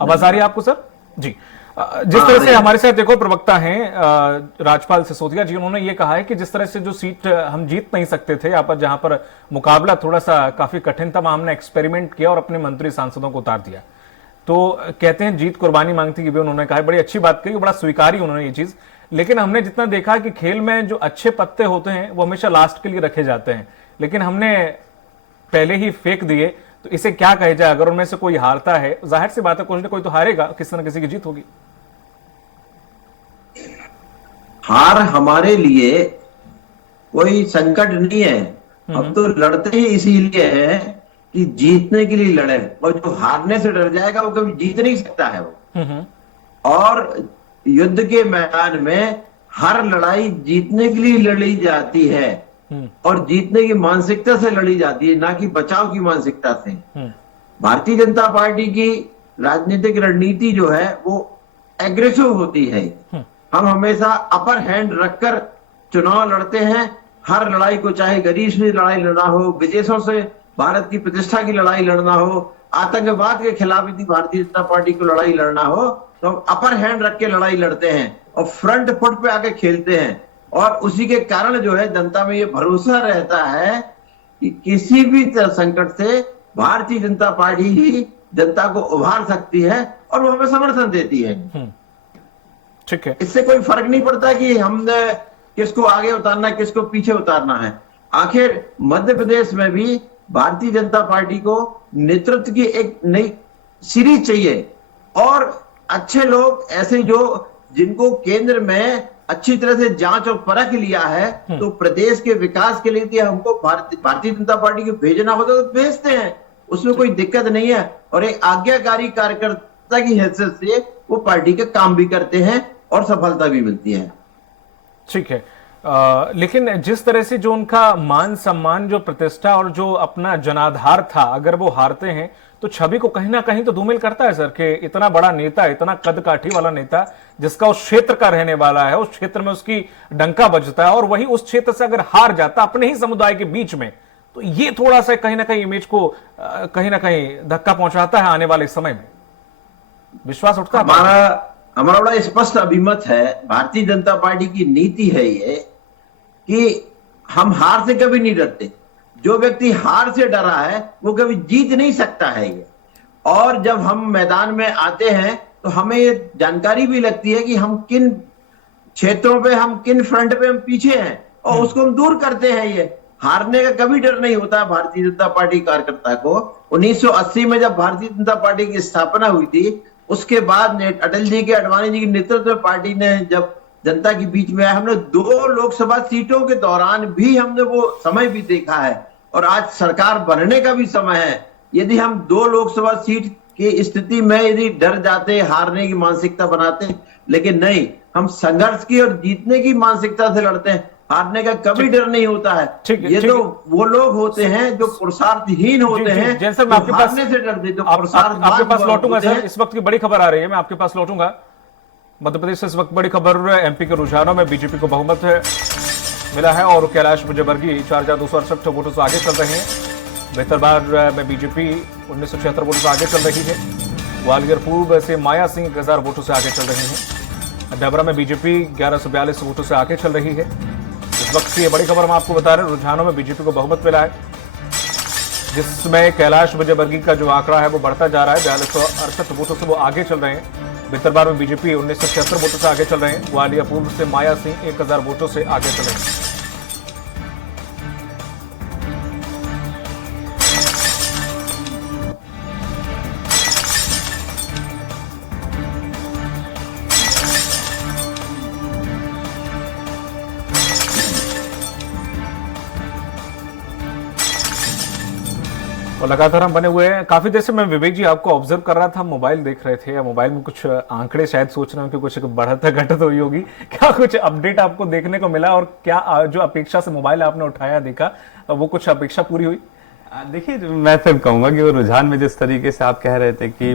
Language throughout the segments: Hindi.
आवाज आ रही है आपको सर? जी। जिस तरह से हमारे साथ देखो प्रवक्ता हैं राजपाल सिसोदिया जी, उन्होंने ये कहा है कि जिस तरह से जो सीट हम जीत नहीं सकते थे यहाँ पर, जहां पर मुकाबला थोड़ा सा काफी कठिन था, वहां हमने एक्सपेरिमेंट किया और अपने मंत्री सांसदों को उतार दिया। तो कहते हैं जीत कुर्बानी मांगती है, भी उन्होंने कहा, बड़ी अच्छी बात कही, बड़ा स्वीकारी उन्होंने ये चीज। लेकिन हमने जितना देखा कि खेल में जो अच्छे पत्ते होते हैं वो हमेशा लास्ट के लिए रखे जाते हैं, लेकिन हमने पहले ही फेंक दिए। तो इसे क्या कहे जाए? अगर उनमें से कोई हारता है, जाहिर सी बात है कोई ना कोई तो हारेगा, किसी न किसी की जीत होगी। हार हमारे लिए कोई संकट नहीं है। अब तो लड़ते ही इसीलिए हैं कि जीतने के लिए लड़े, और जो हारने से डर जाएगा वो कभी जीत नहीं सकता है वो। और युद्ध के मैदान में हर लड़ाई जीतने के लिए लड़ी जाती है, और जीतने की मानसिकता से लड़ी जाती है, ना कि बचाव की मानसिकता से। भारतीय जनता पार्टी की राजनीतिक रणनीति जो है वो एग्रेसिव होती है। हम हमेशा अपर हैंड रखकर चुनाव लड़ते हैं। हर लड़ाई को, चाहे गरीब से लड़ाई लड़ना हो, विदेशों से भारत की प्रतिष्ठा की लड़ाई लड़ना हो, आतंकवाद के खिलाफ यदि भारतीय जनता पार्टी को लड़ाई लड़ना हो, तो हम अपर हैंड रख के लड़ाई लड़ते हैं और फ्रंट फुट पे आके खेलते हैं। और उसी के कारण जो है जनता में ये भरोसा रहता है कि किसी भी संकट से भारतीय जनता पार्टी ही जनता को उभार सकती है, और वो हमें समर्थन देती है। ठीक है, इससे कोई फर्क नहीं पड़ता कि हमने किसको आगे उतारना है, किसको पीछे उतारना है। आखिर मध्य प्रदेश में भी भारतीय जनता पार्टी को नेतृत्व की एक नई सीरीज चाहिए, और अच्छे लोग ऐसे जो जिनको केंद्र में अच्छी तरह से जांच और परख लिया है, तो प्रदेश के विकास के लिए हमको भारतीय जनता पार्टी को भेजना होता तो भेजते हैं, उसमें कोई दिक्कत नहीं है। और एक आज्ञाकारी कार्यकर्ता की हैसियत से वो पार्टी के काम भी करते हैं और सफलता भी मिलती है। ठीक है। लेकिन जिस तरह से जो उनका मान सम्मान, जो प्रतिष्ठा और जो अपना जनाधार था, अगर वो हारते हैं तो छवि को कहीं ना कहीं तो धूमिल करता है सर, कि इतना बड़ा नेता, इतना कद काठी वाला नेता जिसका उस क्षेत्र का रहने वाला है, उस क्षेत्र में उसकी डंका बजता है, और वही उस क्षेत्र से अगर हार जाता अपने ही समुदाय के बीच में, तो ये थोड़ा सा कहीं ना कहीं इमेज को कहीं ना कहीं धक्का पहुंचाता है आने वाले समय में। विश्वास उठता है? हमारा बड़ा स्पष्ट अभिमत है, भारतीय जनता पार्टी की नीति है ये कि हम हार से कभी नहीं डरते। जो व्यक्ति हार से डरा है वो कभी जीत नहीं सकता है ये। और जब हम मैदान में आते हैं तो हमें ये जानकारी भी लगती है कि हम किन क्षेत्रों पे, हम किन फ्रंट पे हम पीछे हैं, और उसको हम दूर करते हैं। ये हारने का कभी डर नहीं होता है भारतीय जनता पार्टी कार्यकर्ता को। 1980 में जब भारतीय जनता पार्टी की स्थापना हुई थी, उसके बाद अटल जी के, आडवाणी जी के नेतृत्व में पार्टी ने जब जनता के बीच में आया, हमने 2 लोकसभा सीटों के दौरान भी हमने वो समय भी देखा है, और आज सरकार बनने का भी समय है। यदि हम 2 लोकसभा सीट की स्थिति में यदि डर जाते, हारने की मानसिकता बनाते, लेकिन नहीं, हम संघर्ष की और जीतने की मानसिकता से लड़ते हैं। हारने का कभी डर नहीं होता है। ये तो वो लोग होते हैं जो पुरुषार्थहीन होते हैं, जैसे मैं आपके पास से डरते, तो आपके पास लौटूंगा सर। इस वक्त की बड़ी खबर आ रही है, मैं आपके पास लौटूंगा। मध्य प्रदेश से इस वक्त बड़ी खबर, एमपी के रुझानों में बीजेपी को बहुमत मिला है, और कैलाश विजयवर्गीय 4268 वोटों से आगे चल रहे हैं। बेहतरबार में बीजेपी 1976 वोटों से आगे चल रही है। ग्वालियर पूर्व से माया सिंह 1000 वोटों से आगे चल रही है। डबरा में बीजेपी 1142 वोटों से आगे चल रही है। इस वक्त की ये बड़ी खबर हम आपको बता रहे हैं, रुझानों में बीजेपी को बहुमत मिला है, जिसमें कैलाश विजयवर्गीय का जो आंकड़ा है वो बढ़ता जा रहा है। 4268 वोटों से वो आगे चल रहे हैं। बेहतरबार में बीजेपी 1976 वोटों से आगे चल रहे हैं। ग्वालियर पूर्व से माया सिंह 1000 वोटों से आगे चल रहे हैं। और लगातार हम बने हुए हैं। काफी देर से मैं विवेक जी आपको ऑब्जर्व कर रहा था, मोबाइल देख रहे थे, या मोबाइल में कुछ आंकड़े शायद सोच रहे हो कि कुछ बढ़त घटत हुई होगी। क्या कुछ अपडेट आपको देखने को मिला, और क्या जो अपेक्षा से मोबाइल आपने उठाया देखा वो कुछ अपेक्षा पूरी हुई? देखिए, मैं फिर कहूंगा कि वो रुझान में जिस तरीके से आप कह रहे थे कि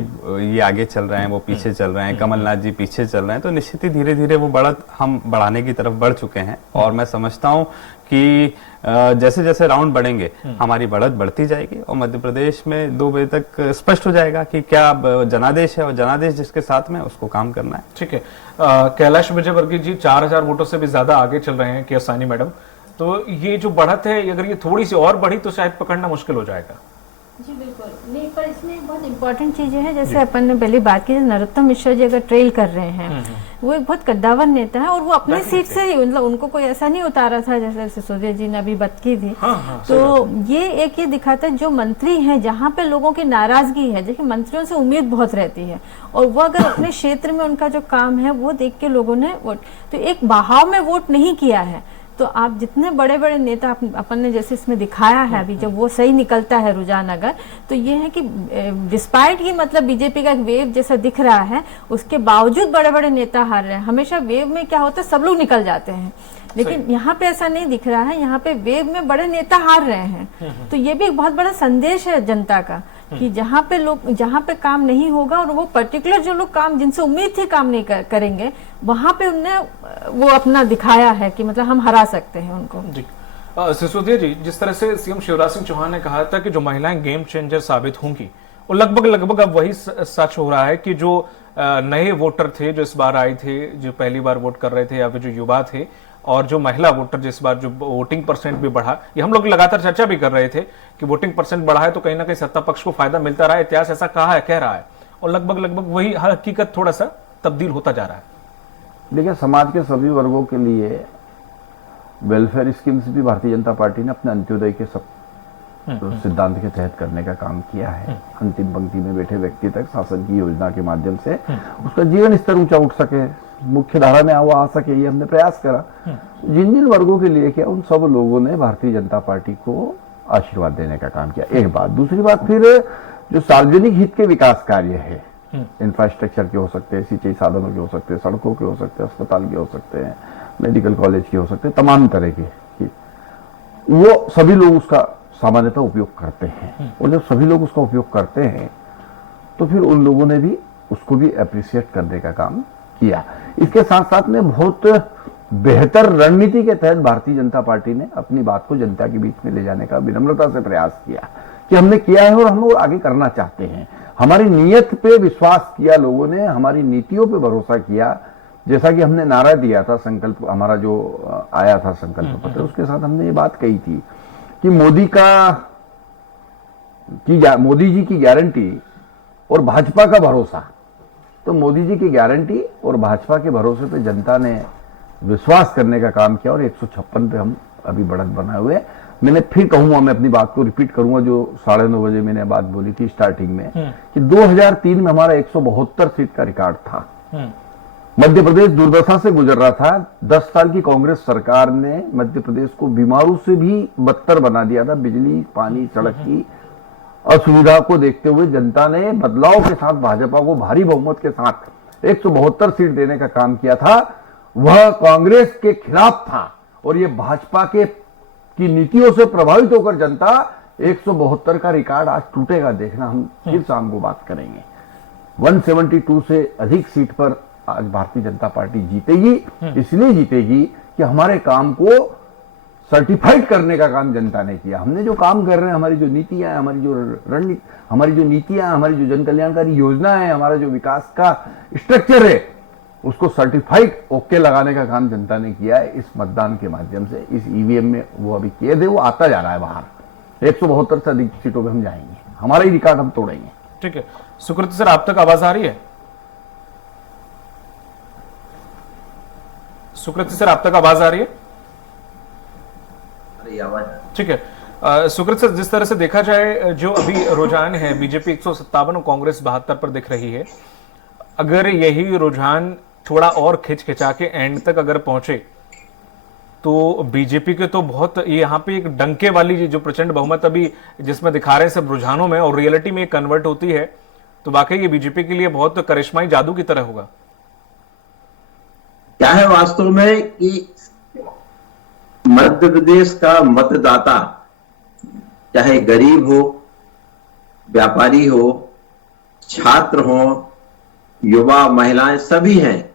ये आगे चल रहे हैं, वो पीछे चल रहे हैं, कमलनाथ जी पीछे चल रहे हैं, तो निश्चित ही धीरे धीरे वो बढ़त हम बढ़ाने की तरफ बढ़ चुके हैं। और मैं समझता हूं कि जैसे जैसे राउंड बढ़ेंगे हमारी बढ़त बढ़ती जाएगी और मध्य प्रदेश में 2 बजे तक स्पष्ट हो जाएगा कि क्या जनादेश है, और जनादेश जिसके साथ में उसको काम करना है। ठीक है। कैलाश विजयवर्गीय जी 4000 वोटों से भी ज्यादा आगे चल रहे हैं के सानी मैडम, तो ये जो बढ़त है अगर ये थोड़ी सी और बढ़ी तो शायद पकड़ना मुश्किल हो जाएगा। जी बिल्कुल नहीं, पर इसमें एक बहुत इंपॉर्टेंट चीजें हैं, जैसे अपन ने पहले बात की, नरोत्तम मिश्रा जी अगर ट्रेल कर रहे हैं, वो एक बहुत कद्दावर नेता है और वो अपने सीट से ही, मतलब उनको कोई ऐसा नहीं उतारा था जैसे सिसोदिया जी ने अभी बात की थी। तो ये एक ये दिखाता है जो मंत्री हैं जहाँ पे लोगों की नाराजगी है, देखिए मंत्रियों से उम्मीद बहुत रहती है और वो अगर अपने क्षेत्र में उनका जो काम है वो देख के लोगों ने वोट, तो एक बहाव में वोट नहीं किया है। तो आप जितने बड़े बड़े नेता अपन ने जैसे इसमें दिखाया है अभी, जब वो सही निकलता है रुझान अगर, तो ये है कि डिस्पाइट ये मतलब बीजेपी का एक वेव जैसा दिख रहा है, उसके बावजूद बड़े बड़े नेता हार रहे हैं। हमेशा वेव में क्या होता है, सब लोग निकल जाते हैं, लेकिन यहाँ पे ऐसा नहीं दिख रहा है, यहाँ पे वेव में बड़े नेता हार रहे हैं। तो ये भी एक बहुत बड़ा संदेश है जनता का कि जहाँ पे लोग, जहाँ पे काम नहीं होगा और वो पर्टिकुलर जो लोग काम जिनसे उम्मीद थी काम नहीं करेंगे, वहां पे उनने वो अपना दिखाया है कि मतलब हम हरा सकते हैं उनको। जी सिसोदिया जी, जिस तरह से सीएम शिवराज सिंह चौहान ने कहा था कि जो महिलाएं गेम चेंजर साबित होंगी, वो लगभग अब वही सच हो रहा है कि जो नए वोटर थे जो इस बार आए थे, जो पहली बार वोट कर रहे थे या फिर जो युवा थे, और जो महिला वोटर जिस बार जो वोटिंग परसेंट भी बढ़ा, ये हम लोग लगातार चर्चा भी कर रहे थे कि वोटिंग परसेंट बढ़ा है तो कहीं ना कहीं सत्ता पक्ष को फायदा मिलता रहा है, इतिहास ऐसा कहा है, कह रहा है, और लगभग वही हकीकत थोड़ा सा तब्दील होता जा रहा है। देखिए, समाज के सभी वर्गों के लिए वेलफेयर स्कीम्स भी भारतीय जनता पार्टी ने अपने अंत्योदय के सब सिद्धांत के तहत करने का काम किया है। अंतिम पंक्ति में बैठे व्यक्ति तक शासन की योजना के माध्यम से उसका जीवन स्तर ऊंचा उठ सके, मुख्य धारा में वो आ सके, ये हमने प्रयास करा। जिन जिन वर्गों के लिए किया, उन सब लोगों ने भारतीय जनता पार्टी को आशीर्वाद देने का काम किया। एक बात, दूसरी बात, फिर जो सार्वजनिक हित के विकास कार्य है, इंफ्रास्ट्रक्चर के हो सकते हैं, सिंचाई साधनों के हो सकते हैं, सड़कों के हो सकते हैं, अस्पताल के हो सकते हैं, मेडिकल कॉलेज के हो सकते हैं, तमाम तरह के, वो सभी लोग उसका सामान्यतः उपयोग करते हैं। और जब सभी लोग उसका उपयोग करते हैं तो फिर उन लोगों ने भी उसको भी अप्रिशिएट करने का काम किया। इसके साथ साथ में बहुत बेहतर रणनीति के तहत भारतीय जनता पार्टी ने अपनी बात को जनता के बीच में ले जाने का विनम्रता से प्रयास किया कि हमने किया है और हम लोग आगे करना चाहते हैं। हमारी नीयत पे विश्वास किया लोगों ने, हमारी नीतियों पे भरोसा किया। जैसा कि हमने नारा दिया था, संकल्प हमारा जो आया था संकल्प पत्र, उसके साथ हमने ये बात कही थी कि मोदी जी की गारंटी और भाजपा का भरोसा। तो मोदी जी की गारंटी और भाजपा के भरोसे पे जनता ने विश्वास करने का काम किया और 156 पे हम अभी बढ़त बनाए हुए। मैंने फिर कहूंगा, मैं अपनी बात को रिपीट करूंगा जो 9:30 बजे मैंने बात बोली थी स्टार्टिंग में, कि 2003 में हमारा 172 सीट का रिकॉर्ड था। मध्य प्रदेश दुर्दशा से गुजर रहा था। 10 साल की कांग्रेस सरकार ने मध्य प्रदेश को बीमारों से भी बदतर बना दिया था। बिजली, पानी, सड़क की असुविधा को देखते हुए जनता ने बदलाव के साथ भाजपा को भारी बहुमत के साथ 172 सीट देने का काम किया था। वह कांग्रेस के खिलाफ था और ये भाजपा की नीतियों से प्रभावित होकर जनता 172 का रिकॉर्ड आज टूटेगा, देखना। हम फिर शाम को बात करेंगे। 172 से अधिक सीट पर आज भारतीय जनता पार्टी जीतेगी। इसलिए जीतेगी कि हमारे काम को सर्टिफाइड करने का काम जनता ने किया। हमने जो काम कर रहे हैं, हमारी जो नीतियां हैं, हमारी जो रणनीति, हमारी जो नीतियां, हमारी जो जन कल्याणकारी योजना है, हमारा जो विकास का स्ट्रक्चर है, उसको सर्टिफाइड ओके लगाने का काम जनता ने किया है इस मतदान के माध्यम से। इस ईवीएम में वो अभी कैद है, वो आता जा रहा है बाहर। 172 से अधिक सीटों पे हम जाएंगे, हमारा ही रिकॉर्ड हम तोड़ेंगे। ठीक है सुकृति सर, आप तक आवाज आ रही है? सुकृति सर, आप तक आवाज आ रही है? ठीक है सुकृत सर, जिस तरह से देखा जाए जो अभी रुझान है, बीजेपी 157 और कांग्रेस 72 पर दिख रही है, अगर यही रुझान थोड़ा और खिंचा के एंड तक अगर पहुंचे तो बीजेपी के तो बहुत, यहाँ पे एक डंके वाली जो प्रचंड बहुमत अभी जिसमें दिखा रहे हैं सब रुझानों में, और रियलिटी में कन्वर्ट होती है, तो वाकई ये बीजेपी के लिए बहुत करिश्माई जादू की तरह होगा। क्या है वास्तव में कि मध्य प्रदेश का मतदाता चाहे गरीब हो, व्यापारी हो, छात्र हो, युवा, महिलाएं, सभी हैं।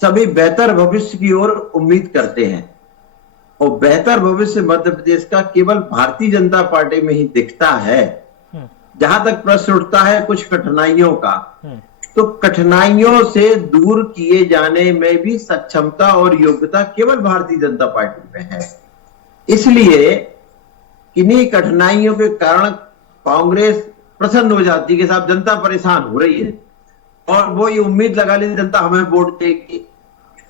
सभी बेहतर भविष्य की ओर उम्मीद करते हैं और बेहतर भविष्य मध्य प्रदेश का केवल भारतीय जनता पार्टी में ही दिखता है। जहां तक प्रश्न उठता है कुछ कठिनाइयों का, तो कठिनाइयों से दूर किए जाने में भी सक्षमता और योग्यता केवल भारतीय जनता पार्टी में है। इसलिए किन्हीं कठिनाइयों के कारण कांग्रेस प्रसन्न हो जाती है कि साहब जनता परेशान हो रही है और वो ये उम्मीद लगा ली जनता हमें वोट देगी,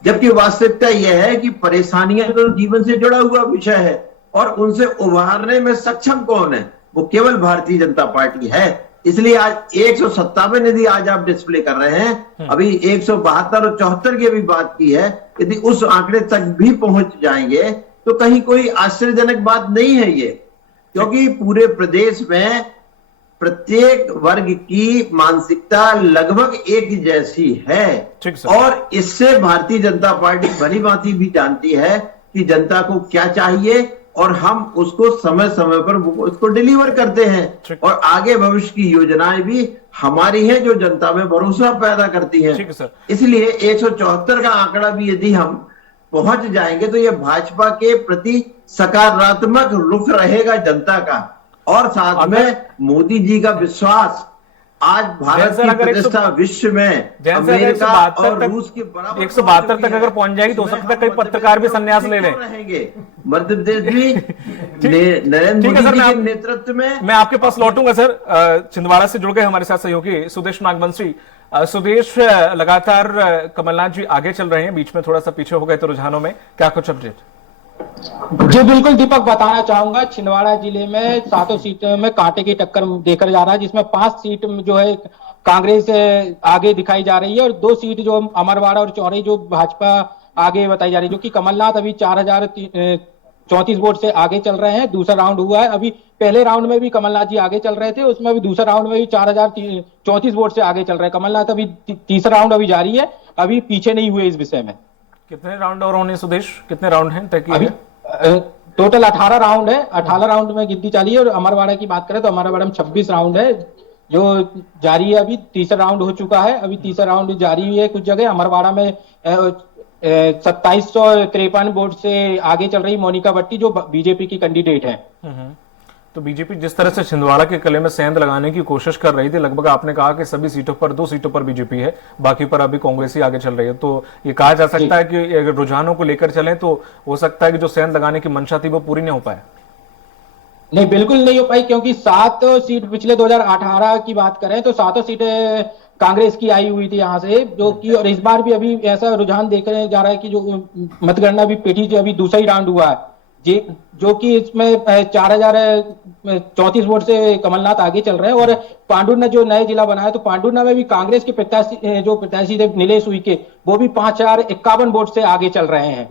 जबकि वास्तविकता यह है कि परेशानियां तो जीवन से जुड़ा हुआ विषय है और उनसे उभारने में सक्षम कौन है? वो केवल भारतीय जनता पार्टी है। इसलिए आज 157 यदि आज आप डिस्प्ले कर रहे हैं, अभी 172 और 74 की भी बात की है, यदि उस आंकड़े तक भी पहुंच जाएंगे तो कहीं कोई आश्चर्यजनक बात नहीं है ये, क्योंकि पूरे प्रदेश में प्रत्येक वर्ग की मानसिकता लगभग एक जैसी है। ठीक सर। और इससे भारतीय जनता पार्टी भली भांति भी जानती है कि जनता को क्या चाहिए और हम उसको समय समय पर उसको डिलीवर करते हैं और आगे भविष्य की योजनाएं भी हमारी हैं जो जनता में भरोसा पैदा करती हैं। ठीक है सर। इसलिए 174 का आंकड़ा भी यदि हम पहुंच जाएंगे तो ये भाजपा के प्रति सकारात्मक रुख रहेगा जनता का, और साथ में मोदी जी का विश्वास आज भारत की प्रतिष्ठा विश्व में अमेरिका और रूस के बराबर 172 तक अगर पहुंच जाएगी तो हो सकता है कई पत्रकार भी संन्यास ले लें। रहेंगे मध्य प्रदेश भी नरेंद्र मोदी जी के नेतृत्व में। मैं आपके पास लौटूंगा सर। छिंदवाड़ा से जुड़ गए हमारे साथ सहयोगी सुदेश नागवंशी। सुदेश, लगातार कमलनाथ जी आगे चल रहे हैं, बीच में थोड़ा सा पीछे हो गए तो रुझानों में, क्या कुछ अपडेट? जी बिल्कुल दीपक, बताना चाहूंगा छिंदवाड़ा जिले में 7 सीटों में कांटे की टक्कर देखा जा रहा है, जिसमें 5 सीट जो है कांग्रेस आगे दिखाई जा रही है और 2 सीट जो अमरवाड़ा और चौरी जो भाजपा आगे बताई जा रही है, जो कि कमलनाथ अभी 4034 वोट से आगे चल रहे हैं। दूसरा राउंड हुआ है, अभी पहले राउंड में भी कमलनाथ जी आगे चल रहे थे, उसमें अभी दूसरा राउंड में भी 4034 वोट से आगे चल रहे हैं कमलनाथ। अभी तीसरा राउंड अभी जारी है, अभी पीछे नहीं हुए इस विषय में। कितने राउंड और होने सुदेश, कितने राउंड हैं तय किए? अभी टोटल 18 राउंड है, 18 राउंड में गिनती चाली है। और अमरवाड़ा की बात करें तो अमरवाड़ा में 26 राउंड है जो जारी है। अभी तीसरा राउंड हो चुका है, अभी तीसरा राउंड जारी है कुछ जगह। अमरवाड़ा में 2753 वोट से आगे चल रही मोनिका भट्टी जो बीजेपी की कैंडिडेट है। तो बीजेपी जिस तरह से छिंदवाड़ा के किले में सेंध लगाने की कोशिश कर रही थी, लगभग आपने कहा कि सभी सीटों पर 2 सीटों पर बीजेपी है, बाकी पर अभी कांग्रेस ही आगे चल रही है। तो ये कहा जा सकता है कि अगर रुझानों को लेकर चलें तो हो सकता है कि जो सेंध लगाने की मंशा थी वो पूरी नहीं हो पाए। नहीं, बिल्कुल नहीं हो पाई, क्योंकि 7 सीट पिछले 2018 की बात करें तो 7 सीटें कांग्रेस की आई हुई थी यहाँ से, जो कि और इस बार भी अभी ऐसा रुझान देखने जा रहा है कि जो मतगणना भी पेटी जो अभी दूसरा ही राउंड हुआ है जो कि इसमें 4034 वोट से कमलनाथ आगे चल रहे हैं। और पांडुर्ना जो नए जिला बना है तो पांडुर्ना में भी कांग्रेस के प्रत्याशी थे नीलेश उइके, वो भी 5051 वोट से आगे चल रहे हैं।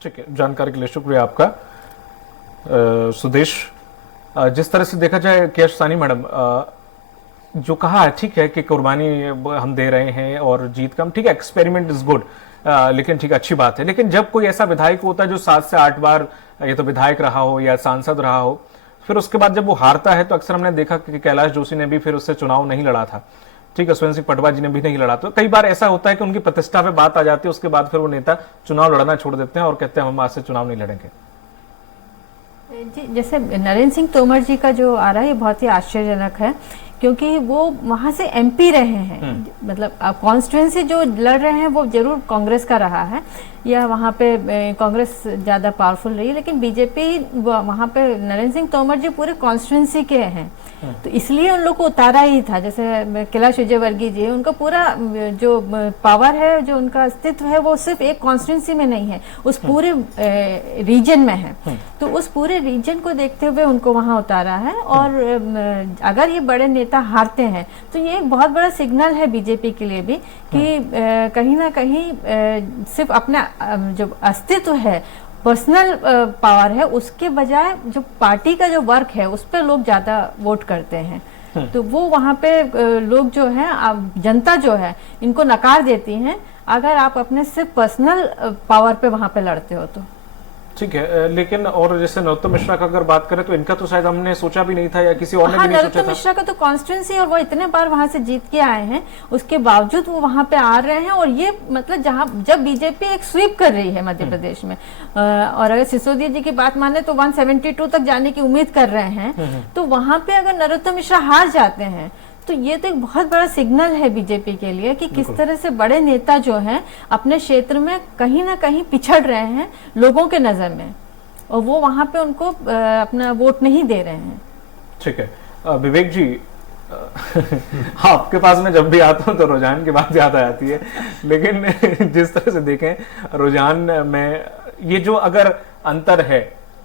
ठीक है, जानकारी के लिए शुक्रिया आपका सुदेश। जिस तरह से देखा जाए केश सानी मैडम, जो कहा है ठीक है कि कुर्बानी हम दे रहे हैं और जीत का, ठीक है, एक्सपेरिमेंट इज गुड, लेकिन ठीक अच्छी बात है। लेकिन जब कोई ऐसा विधायक होता है जो 7 से 8 बार ये तो विधायक रहा हो या सांसद रहा हो, फिर उसके बाद जब वो हारता है तो अक्सर हमने देखा कि कैलाश जोशी ने भी फिर उससे चुनाव नहीं लड़ा था, ठीक है, सुरेंद्र सिंह पटवा जी ने भी नहीं लड़ा। तो कई बार ऐसा होता है कि उनकी प्रतिष्ठा पे बात आ जाती है, उसके बाद फिर वो नेता चुनाव लड़ना छोड़ देते हैं और कहते हैं हम आज से चुनाव नहीं लड़ेंगे। जी, जैसे नरेंद्र सिंह तोमर जी का जो आ रहा है ये बहुत ही आश्चर्यजनक है, क्योंकि वो वहां से एमपी रहे हैं, मतलब कॉन्स्टिट्यूएंसी जो लड़ रहे हैं वो जरूर कांग्रेस का रहा है या वहाँ पे कांग्रेस ज़्यादा पावरफुल रही है, लेकिन बीजेपी वहाँ पे नरेंद्र सिंह तोमर जी पूरे कॉन्स्टिट्यूएंसी के हैं, तो इसलिए उन लोग को उतारा ही था। जैसे कैलाश विजयवर्गीय जी, उनका पूरा जो पावर है, जो उनका अस्तित्व है, वो सिर्फ एक कॉन्स्टिट्यूएंसी में नहीं है, उस पूरे रीजन में है। तो उस पूरे रीजन को देखते हुए उनको वहाँ उतारा है। और अगर ये बड़े नेता हारते हैं तो ये एक बहुत बड़ा सिग्नल है बीजेपी के लिए भी कि कहीं ना कहीं सिर्फ अपना जो अस्तित्व है, पर्सनल पावर है, उसके बजाय जो पार्टी का जो वर्क है उस पर लोग ज्यादा वोट करते हैं। तो वो वहाँ पे लोग जो है, जनता जो है, इनको नकार देती हैं अगर आप अपने सिर्फ पर्सनल पावर पे वहाँ पे लड़ते हो तो। ठीक है, लेकिन और जैसे नरोत्तम मिश्रा का अगर बात करें तो इनका तो शायद हमने सोचा भी नहीं था या किसी और ने हाँ, भी नहीं सोचा नरोत्तम था। मिश्रा का तो कॉन्स्टिट्यूंसी और वो इतने बार वहां से जीत के आए हैं, उसके बावजूद वो वहां पे आ रहे हैं। और ये मतलब जब बीजेपी एक स्वीप कर रही है मध्य प्रदेश में, और अगर सिसोदिया जी की बात माने तो 172 तक जाने की उम्मीद कर रहे हैं, तो वहां पे अगर नरोत्तम मिश्रा हार जाते हैं तो ये तो एक बहुत बड़ा सिग्नल है बीजेपी के लिए कि किस तरह से बड़े नेता जो हैं अपने क्षेत्र में कहीं ना कहीं पिछड़ रहे हैं लोगों के नजर में, और वो वहां पे उनको अपना वोट नहीं दे रहे हैं। ठीक है, विवेक जी, आपके पास में जब भी आता हूं तो रुझान की बात याद आ जाती है, लेकिन जिस तरह से देखें रुझान में ये जो अगर अंतर है,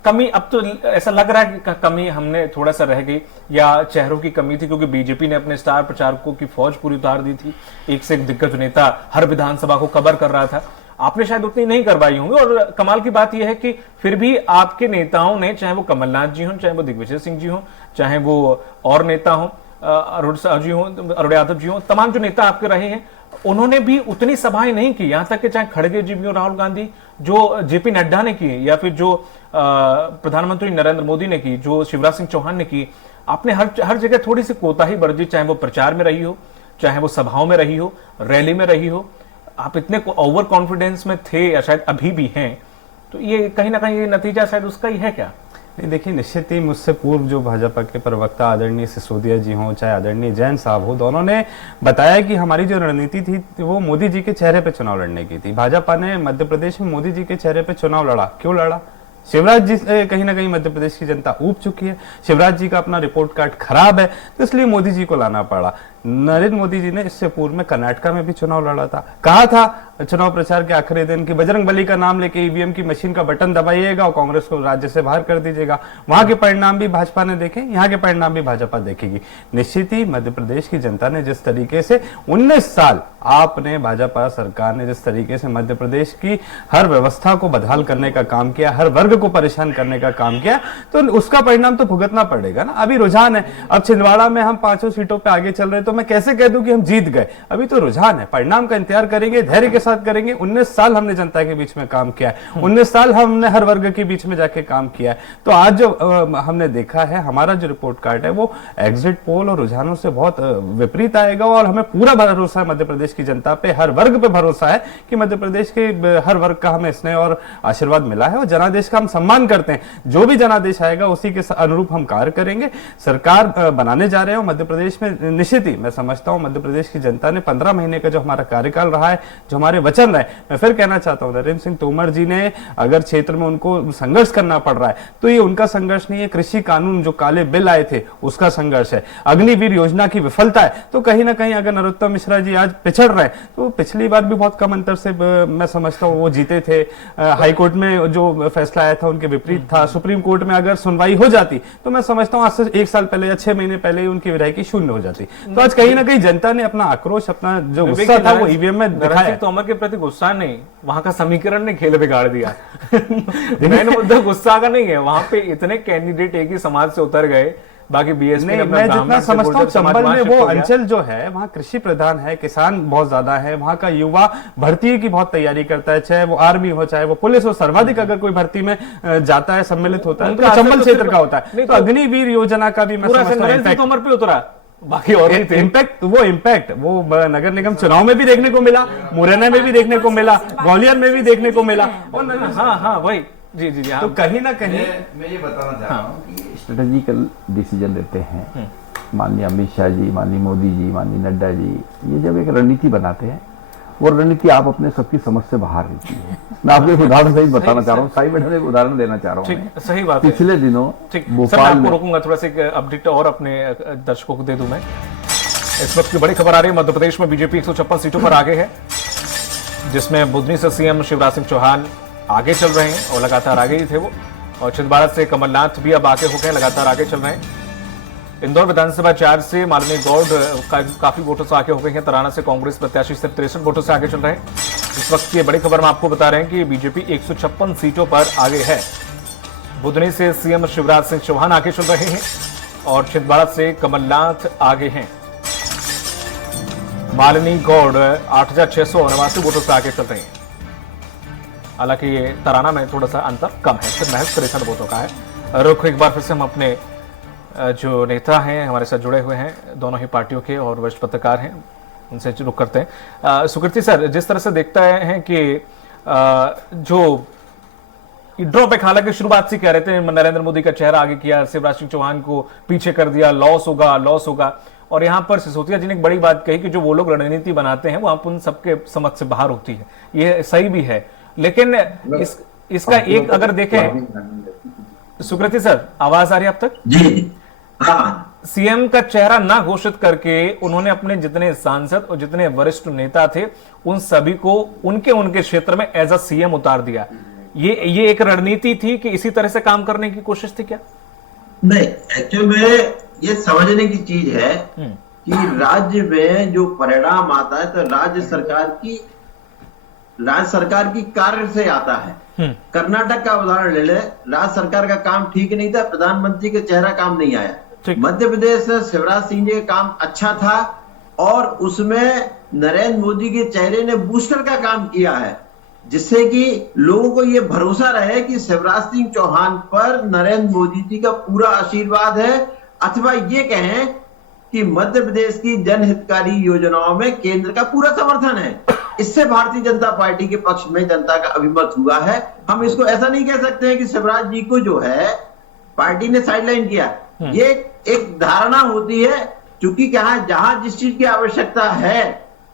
कमी, अब तो ऐसा लग रहा है कि कमी हमने थोड़ा सा रह गई या चेहरों की कमी थी, क्योंकि बीजेपी ने अपने स्टार प्रचारकों की फौज पूरी उतार दी थी, एक से एक दिग्गज नेता हर विधानसभा को कवर कर रहा था। आपने शायद उतनी नहीं करवाई होंगी, और कमाल की बात यह है कि फिर भी आपके नेताओं ने, चाहे वो कमलनाथ जी हों, चाहे वो दिग्विजय सिंह जी हों, चाहे वो और नेता हों, अरुण यादव जी हों, तमाम जो नेता आपके रहे हैं, उन्होंने भी उतनी सभाएं नहीं की। यहां तक कि चाहे खड़गे जी भी हो, राहुल गांधी, जो जेपी नड्डा ने की, या फिर जो प्रधानमंत्री नरेंद्र मोदी ने की, जो शिवराज सिंह चौहान ने की, आपने हर जगह थोड़ी सी कोताही बरती, चाहे वो प्रचार में रही हो, चाहे वो सभाओं में रही हो, रैली में रही हो। आप इतने ओवर कॉन्फिडेंस में थे या शायद अभी भी हैं, तो ये कहीं ना कहीं ये नतीजा शायद उसका ही है क्या? नहीं, देखिए, निश्चित ही मुझसे पूर्व जो भाजपा के प्रवक्ता आदरणीय सिसोदिया जी हों, चाहे आदरणीय जैन साहब हो, दोनों ने बताया कि हमारी जो रणनीति थी वो मोदी जी के चेहरे पे चुनाव लड़ने की थी। भाजपा ने मध्य प्रदेश में मोदी जी के चेहरे पे चुनाव लड़ा। क्यों लड़ा? शिवराज जी से कहीं ना कहीं मध्य प्रदेश की जनता ऊब चुकी है, शिवराज जी का अपना रिपोर्ट कार्ड खराब है, तो इसलिए मोदी जी को लाना पड़ा। नरेंद्र मोदी जी ने इससे पूर्व में कर्नाटका में भी चुनाव लड़ा था। कहा था चुनाव प्रचार के आखिरी दिन कि बजरंगबली का नाम लेके ईवीएम की मशीन का बटन दबाइएगा और कांग्रेस को राज्य से बाहर कर दीजिएगा। वहां के परिणाम भी भाजपा ने देखे, यहाँ के परिणाम भी भाजपा देखेगी। निश्चित ही मध्य प्रदेश की जनता ने जिस तरीके से 19 साल आपने भाजपा सरकार ने जिस तरीके से मध्य प्रदेश की हर व्यवस्था को बदहाल करने का काम किया, हर वर्ग को परेशान करने का काम किया, तो उसका परिणाम तो भुगतना पड़ेगा ना। अभी रुझान है, अब छिंदवाड़ा में हम 5 सीटों पे आगे चल रहे, तो मैं कैसे कह दूं कि हम जीत गए? अभी तो रुझान है, परिणाम का इंतजार करेंगे, धैर्य के साथ करेंगे। 19 साल हमने जनता के बीच में काम किया है, 19 साल हमने हर वर्ग के बीच में जाके काम किया है। तो आज जो हमने देखा है, हमारा जो रिपोर्ट कार्ड है वो एग्जिट पोल और रुझानों से बहुत विपरीत आएगा, और हमें पूरा भरोसा है मध्य प्रदेश की जनता पे, हर वर्ग पे भरोसा है कि मध्य प्रदेश के हर वर्ग का हमें स्नेह और आशीर्वाद मिला है, और जनादेश का हम सम्मान करते हैं। जो भी जनादेश आएगा उसी के अनुरूप हम कार्य करेंगे। सरकार बनाने जा रहे हो मध्य प्रदेश में, निश्चित ही मैं समझता हूं मध्य प्रदेश की जनता ने 15 महीने का जो हमारा कार्यकाल रहा है, जो हमारे वचन रहे, मैं फिर कहना चाहता हूं, नरेंद्र सिंह तोमर जी ने अगर क्षेत्र में उनको संघर्ष करना पड़ रहा है तो ये उनका संघर्ष नहीं है, कृषि कानून जो काले बिल आए थे उसका संघर्ष है, अग्निवीर योजना की विफलता है। तो कहीं ना कहीं अगर नरोत्तम मिश्रा जी आज पिछड़ रहे हैं, तो पिछली बार भी बहुत कम अंतर से मैं समझता हूँ वो जीते थे। हाईकोर्ट में जो फैसला आया था उनके विपरीत था। सुप्रीम कोर्ट में अगर सुनवाई हो जाती तो मैं समझता हूँ आज से 1 साल पहले या 6 महीने पहले उनकी विधायकी शून्य हो जाती। तो आज कहीं ना कहीं जनता ने अपना आक्रोश, अपना जो गुस्सा था वो ईवीएम में दिखाया। तोमर के प्रति गुस्सा नहीं, वहां का समीकरण ने खेल बिगाड़ दिया। मेन मुद्दा गुस्सा का नहीं है, वहां पे इतने कैंडिडेट एक ही समाज से उतर गए, बाकी बीएसपी नहीं, मैं जितना समझता हूँ चंबल में वो अंचल जो है वहाँ कृषि प्रधान है, किसान बहुत ज्यादा है, वहाँ का युवा भर्ती की बहुत तैयारी करता है, चाहे वो आर्मी हो चाहे वो पुलिस हो। सर्वाधिक अगर कोई भर्ती में जाता है, सम्मिलित होता है, तो चंबल क्षेत्र का होता है। तो अग्निवीर योजना का भी मैं समझता हूँ तोमर पे उतरा, बाकी और इम्पैक्ट वो नगर निगम चुनाव में भी देखने को मिला, मुरैना में भी देखने को मिला, ग्वालियर में भी देखने को मिला। हाँ वही जी जी जी। तो कहीं ना कहीं मैं ये बताना चाह रहा हूँ कि स्ट्रेटेजिकल डिसीजन लेते हैं माननीय अमित शाह जी, माननीय मोदी जी, माननीय नड्डा जी, ये जब एक रणनीति बनाते हैं, वो रणनीति आप अपने सबकी समझ से बाहर रहती है। मैं आपको एक उदाहरण सही बताना चाह रहा हूँ, साई मैडम एक उदाहरण देना चाह रहा हूँ। सही बात है। पिछले दिनों भोपाल में रोकूंगा, थोड़ा सा अपडेट और अपने दर्शकों को दे दूं मैं। इस वक्त की बड़ी खबर आ रही है, मध्य प्रदेश में बीजेपी 156 सीटों पर आगे है, जिसमें बुधनी से सीएम शिवराज सिंह चौहान आगे चल रहे हैं और लगातार आगे ही थे वो, और छिंदवाड़ा से कमलनाथ भी अब आगे हो गए, लगातार आगे चल रहे हैं। इंदौर विधानसभा 4 से मालिनी गौड़ काफी वोटों से आगे हो गए हैं। तराना से कांग्रेस प्रत्याशी सिर्फ 63 वोटों से आगे चल रहे हैं। इस वक्त की बड़ी खबर में आपको बता रहे हैं कि बीजेपी 156 सीटों पर आगे है। बुधनी से सीएम शिवराज सिंह चौहान आगे चल रहे हैं और छिंदवाड़ा से कमलनाथ आगे हैं। मालिनी गौड़ 8689 वोटों से आगे चल रहे हैं। हालांकि ये तराना में थोड़ा सा अंतर कम है, सिर्फ महज 63 वोटों का है। रुख एक बार फिर से हम अपने जो नेता हैं हमारे साथ जुड़े हुए हैं, दोनों ही पार्टियों के और वरिष्ठ पत्रकार हैं, उनसे रुख करते हैं। सुकृति सर, जिस तरह से देखता है कि जो ड्रॉबैक, हालांकि शुरुआत से कह रहे थे नरेंद्र मोदी का चेहरा आगे किया, शिवराज सिंह चौहान को पीछे कर दिया, लॉस होगा, और यहाँ पर सिसोदिया जी ने एक बड़ी बात कही कि जो वो लोग रणनीति बनाते हैं वो आप उन सबके समझ से बाहर होती है। ये सही भी है, लेकिन इसका एक अगर देखें, सुकृति सर आवाज आ रही है अब तक? जी हाँ। सीएम का चेहरा ना घोषित करके उन्होंने अपने जितने सांसद और जितने वरिष्ठ नेता थे उन सभी को उनके क्षेत्र में एज अ सीएम उतार दिया। ये एक रणनीति थी कि इसी तरह से काम करने की कोशिश थी क्या? नहीं, एक्चुअल में ये समझने की चीज है कि राज्य में जो परिणाम आता है तो राज्य सरकार की कार्य से आता है। कर्नाटक का उदाहरण ले ले, राज्य सरकार का काम ठीक नहीं था, प्रधानमंत्री का चेहरा काम नहीं आया। मध्य प्रदेश में शिवराज सिंह जी का काम अच्छा था और उसमें नरेंद्र मोदी के चेहरे ने बूस्टर का काम किया है, जिससे कि लोगों को यह भरोसा रहे कि शिवराज सिंह चौहान पर नरेंद्र मोदी जी का पूरा आशीर्वाद है, अथवा ये कहें कि मध्य प्रदेश की जनहितकारी योजनाओं में केंद्र का पूरा समर्थन है। इससे भारतीय जनता पार्टी के पक्ष में जनता का अभिमत हुआ है। हम इसको ऐसा नहीं कह सकते हैं कि शिवराज जी को जो है पार्टी ने साइडलाइन किया। ये एक धारणा होती है, क्योंकि जहां जिस चीज की आवश्यकता है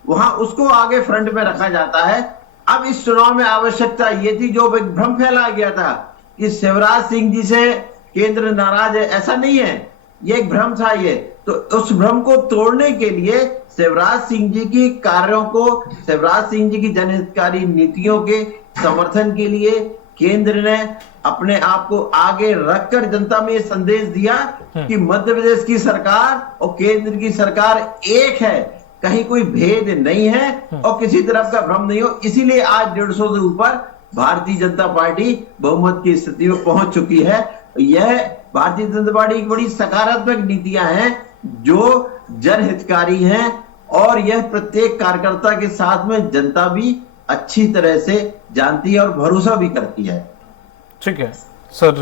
वहां उसको आगे फ्रंट में रखा जाता है। अब इस चुनाव में आवश्यकता ये थी, जो एक भ्रम फैला गया था कि शिवराज सिंह जी से केंद्र नाराज है, ऐसा नहीं है, ये एक भ्रम था। ये तो उस भ्रम को तोड़ने के लिए शिवराज सिंह जी की कार्यों को, शिवराज सिंह जी की जनहितकारी नीतियों के समर्थन के लिए केंद्र ने अपने आप को आगे रखकर जनता में ये संदेश दिया कि मध्य प्रदेश की सरकार और केंद्र की सरकार एक है, कहीं कोई भेद नहीं है और किसी तरफ का भ्रम नहीं हो। इसीलिए आज 150 से ऊपर भारतीय जनता पार्टी बहुमत की स्थिति में पहुंच चुकी है। यह भारतीय जनता पार्टी की बड़ी सकारात्मक नीतियां हैं जो जनहितकारी हैं, और यह प्रत्येक कार्यकर्ता के साथ में जनता भी अच्छी तरह से जानती है और भरोसा भी करती है। ठीक है सर,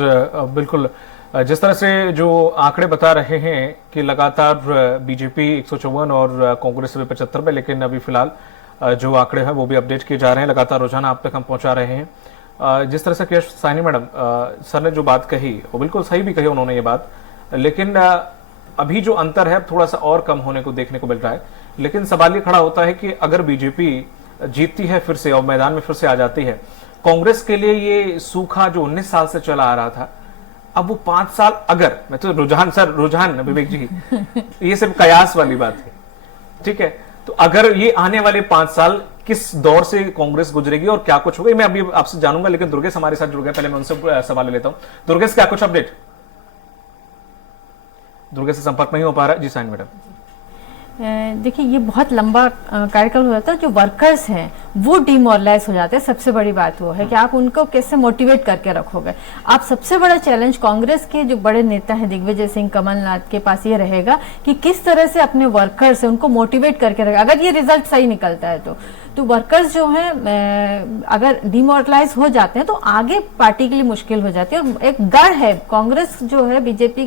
बिल्कुल जिस तरह से जो आंकड़े बता रहे हैं कि लगातार बीजेपी 154 और कांग्रेस 75 में, लेकिन अभी फिलहाल जो आंकड़े हैं वो भी अपडेट किए जा रहे हैं, लगातार रुझान आप तक हम पहुंचा रहे हैं। जिस तरह से केश साइनी मैडम सर ने जो बात कही वो बिल्कुल सही भी कही उन्होंने ये बात, लेकिन अभी जो अंतर है थोड़ा सा और कम होने को देखने को मिल रहा है। लेकिन सवाल ये खड़ा होता है कि अगर बीजेपी जीतती है फिर से और मैदान में फिर से आ जाती है, कांग्रेस के लिए ये सूखा जो 19 साल से चला आ रहा था, अब वो 5 साल, अगर मैं तो रुझान विवेक जी ये सिर्फ कयास वाली बात है, ठीक है, तो अगर ये आने वाले 5 साल किस दौर से कांग्रेस गुजरेगी और क्या कुछ होगा, मैं अभी आपसे जानूंगा। लेकिन दुर्गेश हमारे साथ जुड़ गए, पहले मैं उनसे सवाल ले लेता हूं। दुर्गेश, क्या कुछ अपडेट? दुर्गेश से संपर्क नहीं हो पा रहा है। जी साइन मैडम। देखिए, ये बहुत लंबा कार्यक्रम हो जाता है। जो वर्कर्स हैं वो डिमोरलाइज हो जाते हैं। सबसे बड़ी बात वो है कि आप उनको कैसे मोटिवेट करके रखोगे। आप सबसे बड़ा चैलेंज कांग्रेस के जो बड़े नेता हैं दिग्विजय सिंह, कमलनाथ के पास ये रहेगा कि किस तरह से अपने वर्कर्स हैं उनको मोटिवेट करके रखेगा। अगर ये रिजल्ट सही निकलता है तो वर्कर्स जो हैं अगर डिमोरलाइज हो जाते हैं तो आगे पार्टी के लिए मुश्किल हो जाती है। और एक गढ़ है कांग्रेस जो है, बीजेपी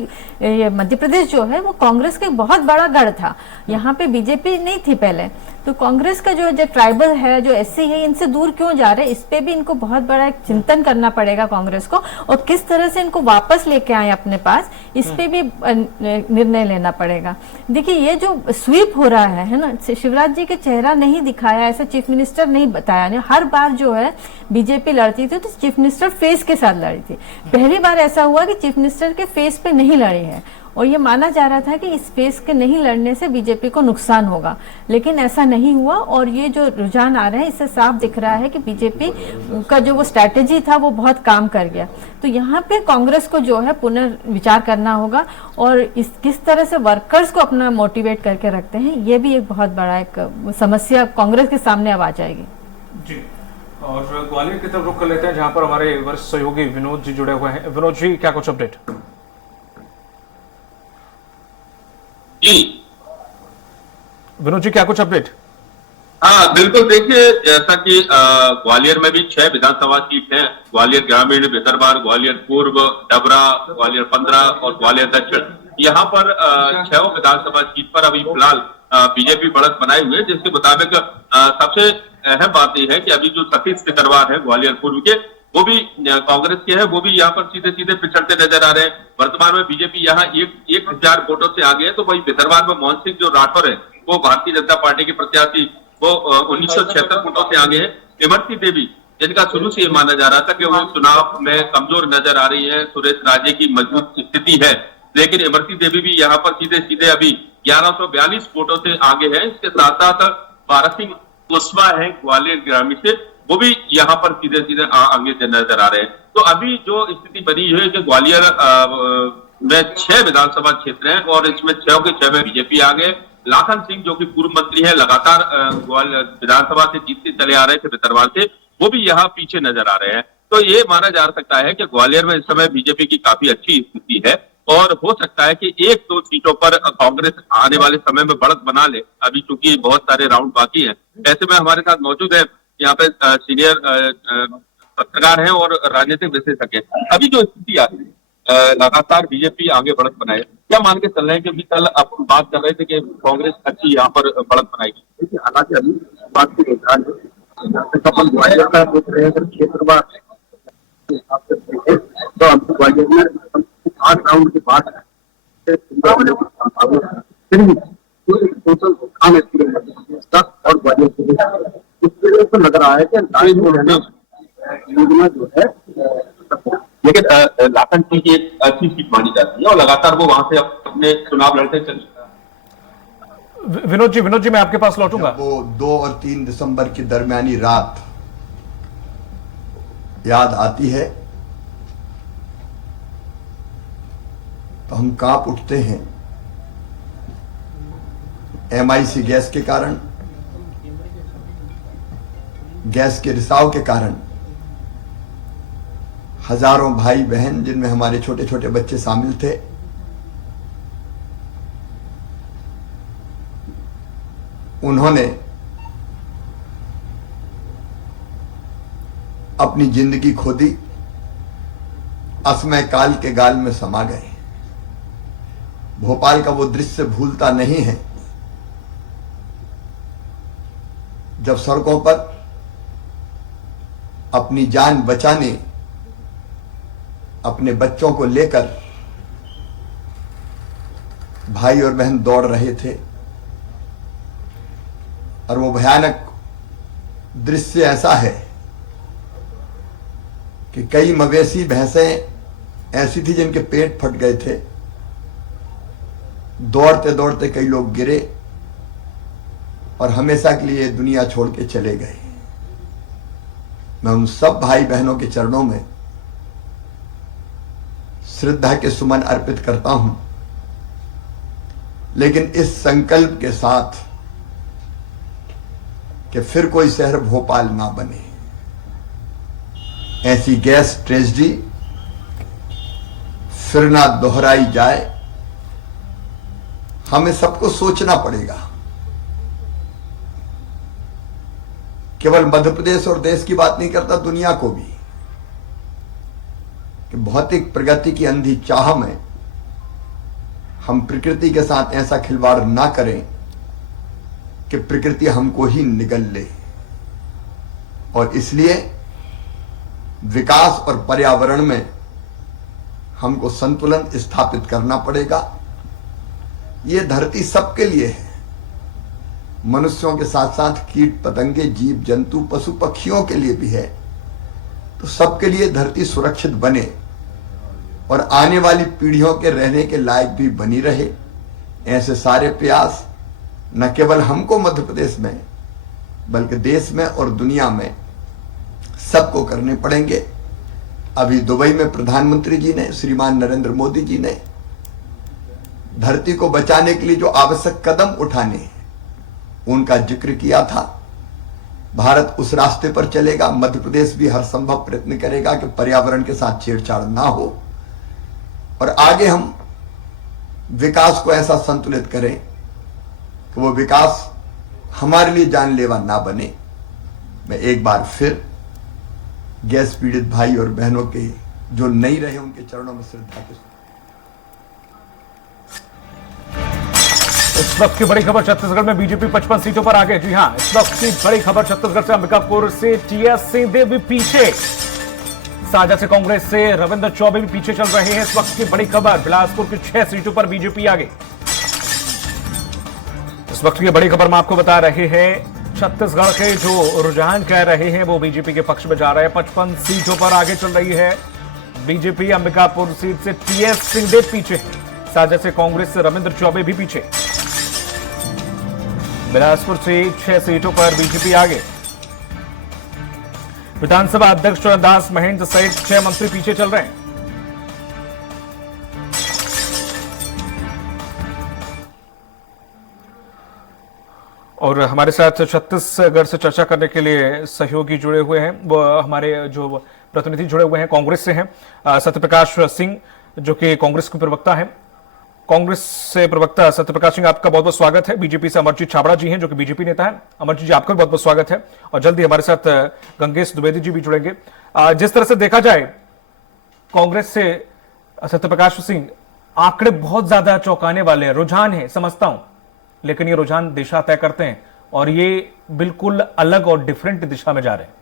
मध्य प्रदेश जो है वो कांग्रेस का बहुत बड़ा गढ़ था। यहाँ पे बीजेपी नहीं थी पहले, तो कांग्रेस का जो ट्राइबल है, जो एससी है, इनसे दूर क्यों जा रहे हैं, इस पे भी इनको बहुत बड़ा एक चिंतन करना पड़ेगा कांग्रेस को, और किस तरह से इनको वापस लेके आए अपने पास, इस पे भी निर्णय लेना पड़ेगा। देखिए, ये जो स्वीप हो रहा है ना, शिवराज जी के चेहरा नहीं दिखाया, ऐसे चीफ मिनिस्टर नहीं बताया। नहीं, हर बार जो है बीजेपी लड़ती थी तो चीफ मिनिस्टर फेस के साथ लड़ी थी। पहली बार ऐसा हुआ कि चीफ मिनिस्टर के फेस पे नहीं लड़ी है, और ये माना जा रहा था कि इस फेस के नहीं लड़ने से बीजेपी को नुकसान होगा, लेकिन ऐसा नहीं हुआ। और ये जो रुझान आ रहे हैं इससे साफ दिख रहा है कि बीजेपी का जो वो स्ट्रैटेजी था वो बहुत काम कर गया। तो यहाँ पे कांग्रेस को जो है पुनर्विचार करना होगा, और इस किस तरह से वर्कर्स को अपना मोटिवेट करके रखते हैं, ये भी एक बहुत बड़ा एक समस्या कांग्रेस के सामने अब आ जाएगी। जी, और ग्वालियर की तरफ रुख कर लेते हैं जहां पर हमारे वरिष्ठ सहयोगी विनोद जी जुड़े हुए हैं। विनोद जी, क्या कुछ अपडेट? विनोद जी, क्या कुछ अपडेट? हाँ बिल्कुल, देखिए जैसा कि ग्वालियर में भी 6 विधानसभा सीट हैं, ग्वालियर ग्रामीण, भितरवार, ग्वालियर पूर्व, डबरा, ग्वालियर 15 और ग्वालियर दक्षिण। यहाँ पर 6 विधानसभा सीट पर अभी फिलहाल बीजेपी बढ़त बनाए हुए है, जिसके मुताबिक सबसे अहम बात यह है कि अभी जो सतीश सिकरवार है ग्वालियर पूर्व के, वो भी कांग्रेस के हैं, वो भी यहाँ पर सीधे सीधे पिछड़ते नजर आ रहे हैं। वर्तमान में बीजेपी यहाँ 1,000 वोटों से आगे है, तो वही भितरवार में मोहन सिंह जो राठौर है, वो भारतीय जनता पार्टी के प्रत्याशी, वो 1976 वोटों से आगे है। इमरती देवी, जिनका शुरू से ये माना जा रहा था कि वो चुनाव में कमजोर नजर आ रही है, सुरेश राजे की मजबूत स्थिति है, लेकिन इमरती देवी भी यहाँ पर सीधे सीधे अभी 1142 वोटों से आगे है। इसके साथ साथ भारत सिंह कुशवाहा है ग्वालियर ग्रामीण से, वो भी यहाँ पर सीधे सीधे आगे नजर आ रहे हैं। तो अभी जो स्थिति बनी है कि ग्वालियर में 6 विधानसभा क्षेत्र हैं और इसमें 6 के 6 में बीजेपी आ गए। लाखन सिंह जो कि पूर्व मंत्री है, लगातार विधानसभा से जीतते चले आ रहे थे भितरवार से, वो भी यहाँ पीछे नजर आ रहे हैं। तो ये माना जा सकता है कि ग्वालियर में इस समय बीजेपी की काफी अच्छी स्थिति है और हो सकता है कि 1-2 सीटों पर कांग्रेस आने वाले समय में बढ़त बना ले, अभी चूंकि बहुत सारे राउंड बाकी हैं। ऐसे में हमारे साथ मौजूद है यहाँ पे सीनियर पत्रकार हैं और राजनीतिक विशेषज्ञ। अभी जो स्थिति आ रही है, लगातार बीजेपी आगे बढ़त बनाए, क्या मान के चल रहे हैं कि अभी कल आप बात कर रहे थे कि कांग्रेस अच्छी यहाँ पर बढ़त बनाएगी? देखिए हालांकि अभी बात की रुझान अपन ग्वालियर का देख रहे हैं, अगर क्षेत्रवार तो हम ग्वालियर में 8 राउंड के बाद और ग्वालियर इसके नजर आया कि योजना जो है, लेकिन लाखन सिंह की एक अच्छी सीट मानी जाती है और लगातार वो वहां से अपने चुनाव लड़ते चले। विनोद जी मैं आपके पास लौटूंगा। वो 2 और 3 दिसंबर की दरमियानी रात याद आती है तो हम कांप उठते हैं। MIC गैस के कारण, गैस के रिसाव के कारण हजारों भाई बहन, जिनमें हमारे छोटे छोटे बच्चे शामिल थे, उन्होंने अपनी जिंदगी खो दी, असमय काल के गाल में समा गए। भोपाल का वो दृश्य भूलता नहीं है जब सड़कों पर अपनी जान बचाने अपने बच्चों को लेकर भाई और बहन दौड़ रहे थे और वो भयानक दृश्य ऐसा है कि कई मवेशी भैंसें ऐसी थी जिनके पेट फट गए थे। दौड़ते दौड़ते कई लोग गिरे और हमेशा के लिए दुनिया छोड़ के चले गए। मैं उन सब भाई बहनों के चरणों में श्रद्धा के सुमन अर्पित करता हूं, लेकिन इस संकल्प के साथ कि फिर कोई शहर भोपाल ना बने। ऐसी गैस ट्रेजेडी फिर ना दोहराई जाए। हमें सबको सोचना पड़ेगा। केवल मध्य प्रदेश और देश की बात नहीं करता, दुनिया को भी, कि भौतिक प्रगति की अंधी चाह में हम प्रकृति के साथ ऐसा खिलवाड़ ना करें कि प्रकृति हमको ही निगल ले। और इसलिए विकास और पर्यावरण में हमको संतुलन स्थापित करना पड़ेगा। ये धरती सबके लिए है, मनुष्यों के साथ साथ कीट पतंगे, जीव जंतु, पशु पक्षियों के लिए भी है। तो सबके लिए धरती सुरक्षित बने और आने वाली पीढ़ियों के रहने के लायक भी बनी रहे। ऐसे सारे प्रयास न केवल हमको मध्य प्रदेश में बल्कि देश में और दुनिया में सबको करने पड़ेंगे। अभी दुबई में प्रधानमंत्री जी ने, श्रीमान नरेंद्र मोदी जी ने धरती को बचाने के लिए जो आवश्यक कदम उठाने हैं उनका जिक्र किया था। भारत उस रास्ते पर चलेगा। मध्य प्रदेश भी हर संभव प्रयत्न करेगा कि पर्यावरण के साथ छेड़छाड़ ना हो और आगे हम विकास को ऐसा संतुलित करें कि वो विकास हमारे लिए जानलेवा ना बने। मैं एक बार फिर गैस पीड़ित भाई और बहनों के जो नहीं रहे उनके चरणों में श्रद्धा के इस वक्त की बड़ी खबर छत्तीसगढ़ में बीजेपी 55 सीटों पर आगे। जी हां, इस वक्त की बड़ी खबर छत्तीसगढ़ से अंबिकापुर से टीएस सिंहदेव भी पीछे, साझा से कांग्रेस से रविंद्र चौबे भी पीछे चल रहे हैं। इस वक्त की बड़ी खबर बिलासपुर की 6 सीटों पर बीजेपी आगे। इस वक्त की बड़ी खबर हम आपको बता रहे हैं, छत्तीसगढ़ के जो रुझान कह रहे हैं वो बीजेपी के पक्ष में जा रहे हैं। 55 सीटों पर आगे चल रही है बीजेपी। अंबिकापुर सीट से टीएस सिंहदेव पीछे है, साझा से कांग्रेस से रविंद्र चौबे भी पीछे। बिलासपुर से 6 सीटों पर बीजेपी आगे। विधानसभा अध्यक्ष चरणदास महंत सहित 6 मंत्री पीछे चल रहे हैं। और हमारे साथ छत्तीसगढ़ से चर्चा करने के लिए सहयोगी जुड़े हुए हैं, वो हमारे जो प्रतिनिधि जुड़े हुए हैं कांग्रेस से हैं। सत्यप्रकाश सिंह जो कि कांग्रेस के प्रवक्ता हैं। कांग्रेस से प्रवक्ता सत्यप्रकाश सिंह, आपका बहुत बहुत स्वागत है। बीजेपी से अमरजीत छाबड़ा जी हैं जो कि बीजेपी नेता हैं। अमरजीत जी, आपका भी बहुत बहुत स्वागत है। और जल्दी हमारे साथ गंगेश द्विवेदी जी भी जुड़ेंगे। जिस तरह से देखा जाए कांग्रेस से सत्यप्रकाश सिंह, आंकड़े बहुत ज्यादा चौंकाने वाले हैं। रुझान है, समझता हूं, लेकिन ये रुझान दिशा तय करते हैं और ये बिल्कुल अलग और डिफरेंट दिशा में जा रहे हैं।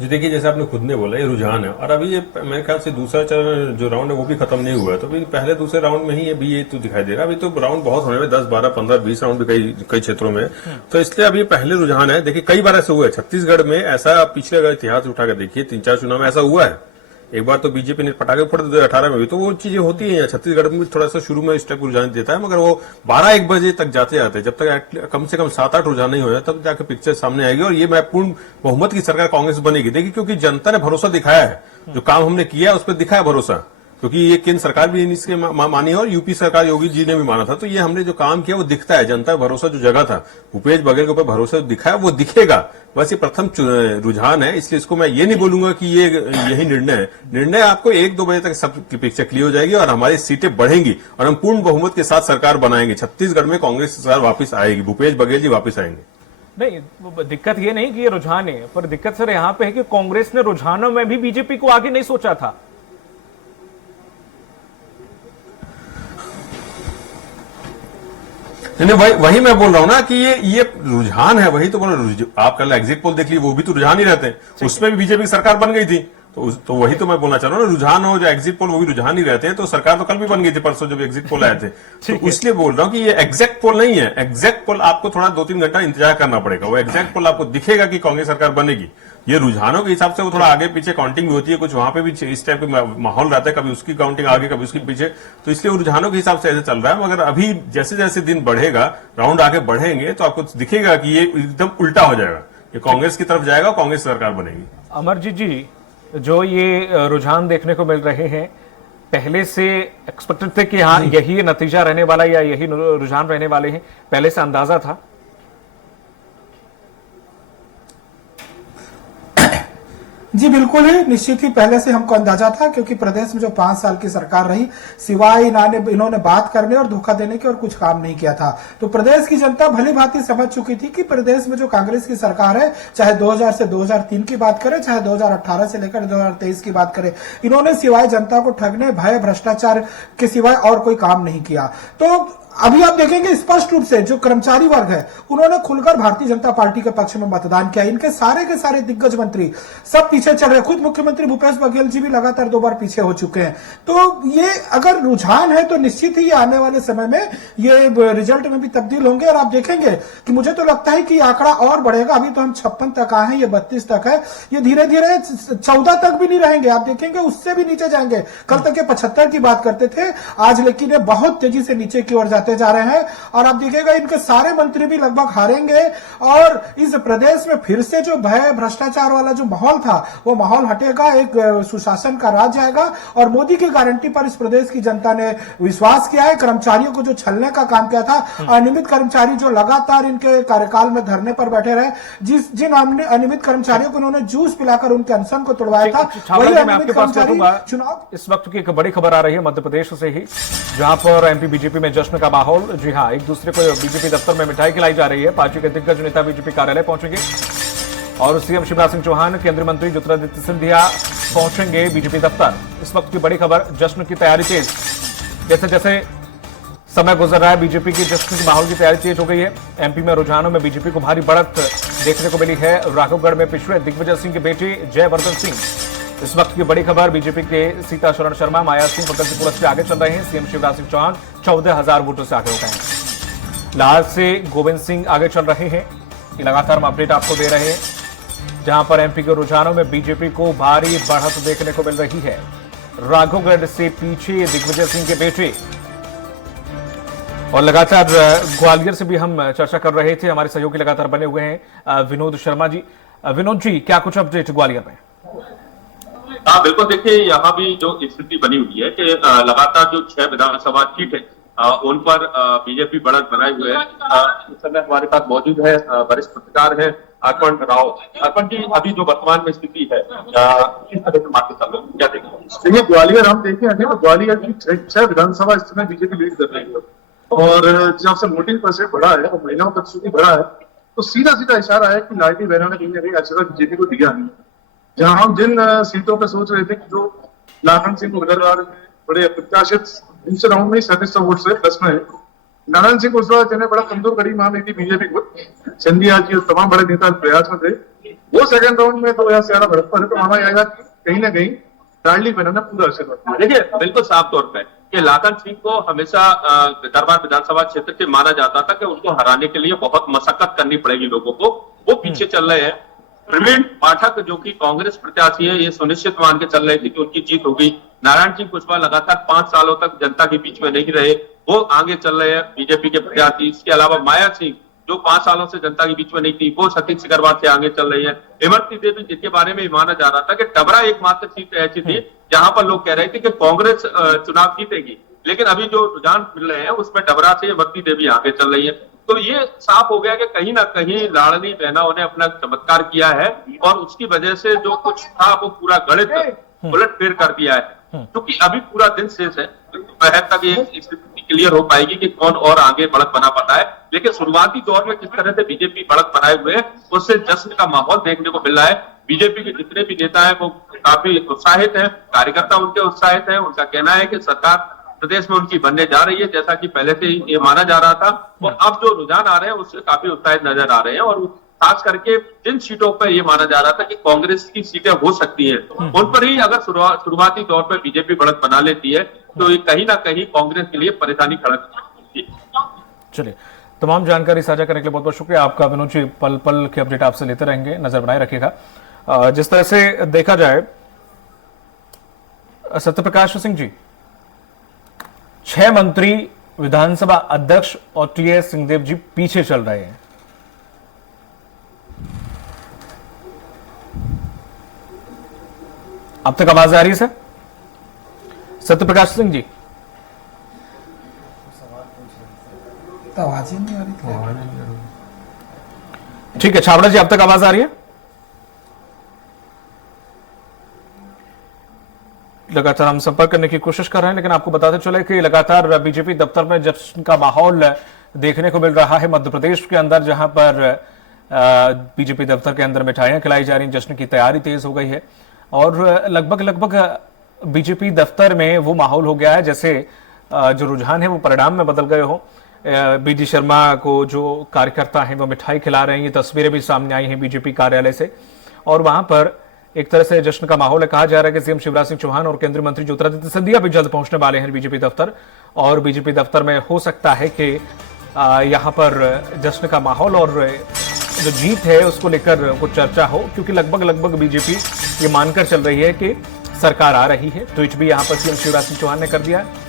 जी देखिए, जैसे आपने खुद ने बोला ये रुझान है, और अभी ये मेरे ख्याल से दूसरा चरण जो राउंड है वो भी खत्म नहीं हुआ है, तो अभी पहले दूसरे राउंड में ही अभी ये तो दिखाई दे रहा है। अभी तो राउंड बहुत होने में 10, 12, 15, 20 राउंड भी कई क्षेत्रों में, तो इसलिए अभी पहले रुझान है। देखिए कई बार ऐसा हुआ है छत्तीसगढ़ में, ऐसा पिछले अगर इतिहास उठा कर देखिए 3-4 चुनाव में ऐसा हुआ है। एक बार तो बीजेपी ने पटाखे फोड़े 2018 में भी, तो वो चीजें होती है। छत्तीसगढ़ में थोड़ा सा शुरू में इस टाइप रुझान देता है, मगर वो 12-1 बजे तक जाते जाते जब तक कम से कम 7-8 रुझान नहीं हो जाए तब जाके पिक्चर सामने आएगी और ये महत्वपूर्ण बहुमत की सरकार कांग्रेस बनेगी। देखिए क्योंकि जनता ने भरोसा दिखाया है, जो काम हमने किया है उस पर दिखाया भरोसा, क्योंकि ये केंद्र सरकार भी इसके मानी है और यूपी सरकार योगी जी ने भी माना था। तो ये हमने जो काम किया वो दिखता है, जनता का भरोसा जो जगह था, भूपेश बघेल के ऊपर भरोसा दिखाया वो दिखेगा। बस ये प्रथम रुझान है, इसलिए इसको मैं ये नहीं बोलूंगा कि ये यही निर्णय है। निर्णय आपको 1-2 बजे तक सब की पिक्चर क्लियर हो जाएगी और हमारी सीटें बढ़ेंगी और हम पूर्ण बहुमत के साथ सरकार बनाएंगे। छत्तीसगढ़ में कांग्रेस सरकार वापस आएगी, भूपेश बघेल जी वापस आएंगे। नहीं, दिक्कत ये नहीं कि ये रुझान है, पर दिक्कत सर यहाँ पे है कि कांग्रेस ने रुझानों में भी बीजेपी को आगे नहीं सोचा था। नहीं, वही मैं बोल रहा हूं ना कि ये रुझान है, वही तो बोल रहा हूं। आप कल एग्जिट पोल देख लीजिए, वो भी तो रुझान ही रहते हैं, उसमें भी बीजेपी की सरकार बन गई थी। तो वही तो मैं बोलना चाह रहा हूँ ना, रुझान हो जो एग्जिट पोल वो भी रुझान ही रहते हैं। तो सरकार तो कल भी बन गई थी परसों जब एग्जिट पोल आए थे। तो इसलिए बोल रहा हूँ कि ये एग्जैक्ट पोल नहीं है। एग्जैक्ट पोल आपको थोड़ा 2-3 घंटा इंतजार करना पड़ेगा, वो एग्जैक्ट पोल आपको दिखेगा कि कांग्रेस सरकार बनेगी। ये रुझानों के हिसाब से वो थोड़ा आगे पीछे काउंटिंग भी होती है, कुछ वहां पे भी इस टाइप का माहौल रहता है, कभी उसकी काउंटिंग आगे कभी उसके पीछे, तो इसलिए रुझानों के हिसाब से ऐसे चल रहा है। मगर अभी जैसे जैसे दिन बढ़ेगा, राउंड आगे बढ़ेंगे तो आपको दिखेगा कि ये एकदम उल्टा हो जाएगा, ये कांग्रेस की तरफ जाएगा, कांग्रेस सरकार बनेगी। अमरजीत जी, जो ये रुझान देखने को मिल रहे हैं, पहले से एक्सपेक्टेड थे कि हाँ यही नतीजा रहने वाला या यही रुझान रहने वाले हैं, पहले से अंदाजा था? जी बिल्कुल ही, निश्चित ही पहले से हमको अंदाजा था, क्योंकि प्रदेश में जो 5 साल की सरकार रही, सिवाय इन्होंने बात करने और धोखा देने के और कुछ काम नहीं किया था। तो प्रदेश की जनता भली भांति समझ चुकी थी कि प्रदेश में जो कांग्रेस की सरकार है, चाहे 2000 से 2003 की बात करें, चाहे 2018 से लेकर 2023 की बात करें, इन्होंने सिवाय जनता को ठगने, भय, भ्रष्टाचार के सिवाय और कोई काम नहीं किया। तो अभी आप देखेंगे स्पष्ट रूप से जो कर्मचारी वर्ग है उन्होंने खुलकर भारतीय जनता पार्टी के पक्ष में मतदान किया। इनके सारे के सारे दिग्गज मंत्री सब पीछे चल रहे, खुद मुख्यमंत्री भूपेश बघेल जी भी लगातार 2 बार पीछे हो चुके हैं। तो ये अगर रुझान है तो निश्चित ही आने वाले समय में ये रिजल्ट में भी तब्दील होंगे। और आप देखेंगे कि मुझे तो लगता है कि आंकड़ा और बढ़ेगा। अभी तो हम 56 तक आए हैं, ये 32 तक है, ये धीरे धीरे 14 तक भी नहीं रहेंगे, आप देखेंगे उससे भी नीचे जाएंगे। कल तक ये 75 की बात करते थे, आज लेकिन ये बहुत तेजी से नीचे की ओर जा रहे हैं। और आप देखिएगा इनके सारे मंत्री भी लगभग हारेंगे और इस प्रदेश में फिर से जो भय, भ्रष्टाचार वाला जो माहौल था वो माहौल हटेगा, एक सुशासन का राज आएगा और मोदी की गारंटी पर इस प्रदेश की जनता ने विश्वास किया है। कर्मचारियों को जो छलने का काम किया था, अनियमित कर्मचारी जो लगातार इनके कार्यकाल में धरने पर बैठे रहे, जिन अनियमित कर्मचारियों को उन्होंने जूस पिलाकर उनके अनशन को तोड़वाया था, वही अनियमित कर्मचारी चुनाव। इस वक्त की एक बड़ी खबर आ रही है मध्य प्रदेश से ही, जहां पर एमपी बीजेपी में जश्न का माहौल। जी हां, एक दूसरे को बीजेपी दफ्तर में मिठाई खिलाई जा रही है। पार्टी के दिग्गज नेता बीजेपी कार्यालय पहुंचेंगे और सीएम शिवराज सिंह चौहान, केंद्रीय मंत्री ज्योतिरादित्य सिंधिया पहुंचेंगे बीजेपी दफ्तर। इस वक्त की बड़ी खबर, जश्न की तैयारी तेज। जैसे जैसे समय गुजर रहा है, बीजेपी की जश्न के माहौल की तैयारी तेज हो गई है। एमपी में रुझानों में बीजेपी को भारी बढ़त देखने को मिली है। राघवगढ़ में पिछड़े दिग्विजय सिंह के बेटे जयवर्धन सिंह। इस वक्त की बड़ी खबर, बीजेपी के सीता शरण शर्मा, माया सिंह फतेहपुर से आगे चल रहे हैं। सीएम शिवराज सिंह चौहान 14,000 वोटों से आगे हो गए हैं। लाल से गोविंद सिंह आगे चल रहे हैं। लगातार हम अपडेट आपको दे रहे हैं, जहां पर एमपी के रुझानों में बीजेपी को भारी बढ़त देखने को मिल रही है। राघवगढ़ से पीछे दिग्विजय सिंह के बेटे। और लगातार ग्वालियर से भी हम चर्चा कर रहे थे, हमारे सहयोगी लगातार बने हुए हैं विनोद शर्मा जी। विनोद जी, क्या कुछ अपडेट ग्वालियर में? हाँ बिल्कुल, देखिए यहाँ भी जो स्थिति बनी हुई है कि लगातार जो 6 विधानसभा सीट है उन पर बीजेपी बढ़त बनाए हुए है। इस समय हमारे पास मौजूद है वरिष्ठ पत्रकार है अर्पण राव। अर्पण जी, अभी जो वर्तमान में स्थिति है किस तरह से मार्केट चल रहा है, क्या देखें? देखिए, ग्वालियर हम देखें तो ग्वालियर की 6 विधानसभा इस समय बीजेपी लीड कर रही है और जब से वोटिंग परसेंट बढ़ा है और महिलाओं तक स्थिति बढ़ा है, तो सीधा सीधा इशारा है कि लाडली बहनों ने कहीं ना कहीं अच्छा बीजेपी को दिया नहीं। जहां हम जिन सीटों पर सोच रहे थे कि जो नारायण सिंह उजलवार में बड़े अप्रत्याशित दूसरे राउंड में 3700 वोट से प्लस में है, नारायण सिंह उजलवार जिन्हें बड़ा कमजोर कड़ी मान रही थी बीजेपी को, सिंधिया जी और तमाम बड़े नेता प्रयास में थे, वो सेकंड राउंड में तो यहाँ से बढ़त पर है। तो माना जाएगा कि कहीं ना कहीं लाडली बहनों ने पूरा असर किया। देखिए, बिल्कुल साफ तौर पर कि लाखन सिंह को हमेशा दरबार विधानसभा क्षेत्र से माना जाता था कि उनको हराने के लिए बहुत मशक्कत करनी पड़ेगी लोगों को, वो पीछे चल रहे हैं। प्रवीण पाठक जो कि कांग्रेस प्रत्याशी है, ये सुनिश्चित मान के चल रहे थे कि उनकी जीत होगी। नारायण सिंह कुशवाहा लगातार 5 सालों तक जनता के बीच में नहीं रहे, वो आगे चल रहे हैं बीजेपी के प्रत्याशी। इसके अलावा माया सिंह जो 5 सालों से जनता के बीच में नहीं थी, वो सतीश सिकरवार से आगे चल रही है। इमरती देवी, जिनके बारे में माना जा रहा था कि डबरा एकमात्र सीट ऐसी थी जहां पर लोग कह रहे थे कि कांग्रेस चुनाव जीतेगी, लेकिन अभी जो रुझान मिल रहे हैं उसमें डबरा से इमरती देवी आगे चल रही है। तो ये साफ हो गया कि कहीं ना कहीं लाडली बहनों ने अपना चमत्कार किया है और उसकी वजह से जो कुछ था वो पूरा गणित उलट फेर कर दिया है। क्योंकि अभी पूरा दिन शेष है, दोपहर तक ये स्थिति क्लियर हो पाएगी कि कौन और आगे बढ़त बना पाता है। लेकिन शुरुआती दौर में किस तरह से बीजेपी बढ़त बनाए हुए है, उससे जश्न का माहौल देखने को मिल रहा है। बीजेपी के जितने भी नेता है वो काफी उत्साहित है, कार्यकर्ता उनके उत्साहित है। उनका कहना है कि सरकार प्रदेश में उनकी बनने जा रही है, जैसा कि पहले से ये माना जा रहा था। और अब जो रुझान आ रहे हैं उससे काफी उत्साहित नजर आ रहे हैं। और खास करके जिन सीटों पर ये माना जा रहा था कि कांग्रेस की सीटें हो सकती है, उन पर ही अगर शुरुआती तौर पर बीजेपी बढ़त बना लेती है तो ये कहीं ना कहीं कांग्रेस के लिए परेशानी खड़ा सकती है। चलिए, तमाम जानकारी साझा करने के लिए बहुत बहुत शुक्रिया आपका विनोद जी। पल पल के अपडेट आपसे लेते रहेंगे, नजर बनाए रखिएगा। जिस तरह से देखा जाए, सत्यप्रकाश सिंह जी, 6 मंत्री, विधानसभा अध्यक्ष और टीएस सिंहदेव जी पीछे चल रहे हैं। अब तक आवाज आ रही है सर? सत्यप्रकाश सिंह जी, आवाज ही नहीं आ रही थी। ठीक है। छाबड़ा जी, अब तक आवाज आ रही है? लगातार हम संपर्क करने की कोशिश कर रहे हैं, लेकिन आपको बताते चले कि लगातार बीजेपी दफ्तर में जश्न का माहौल देखने को मिल रहा है मध्य प्रदेश के अंदर, जहां पर बीजेपी दफ्तर के अंदर मिठाइयां खिलाई जा रही हैं। जश्न की तैयारी तेज हो गई है और लगभग बीजेपी दफ्तर में वो माहौल हो गया है जैसे जो रुझान है वो परिणाम में बदल गए हो। बीडी शर्मा को जो कार्यकर्ता हैं वो मिठाई खिला रहे हैं, ये तस्वीरें भी सामने आई हैं बीजेपी कार्यालय से। और वहां पर एक तरह से जश्न का माहौल है। कहा जा रहा है कि सीएम शिवराज सिंह चौहान और केंद्रीय मंत्री ज्योतिरादित्य सिंधिया भी जल्द पहुंचने वाले हैं बीजेपी दफ्तर। और बीजेपी दफ्तर में हो सकता है कि यहां पर जश्न का माहौल और जो जीत है उसको लेकर कुछ चर्चा हो, क्योंकि लगभग बीजेपी ये मानकर चल रही है कि सरकार आ रही है। ट्वीट भी यहां पर सीएम शिवराज सिंह चौहान ने कर दिया है।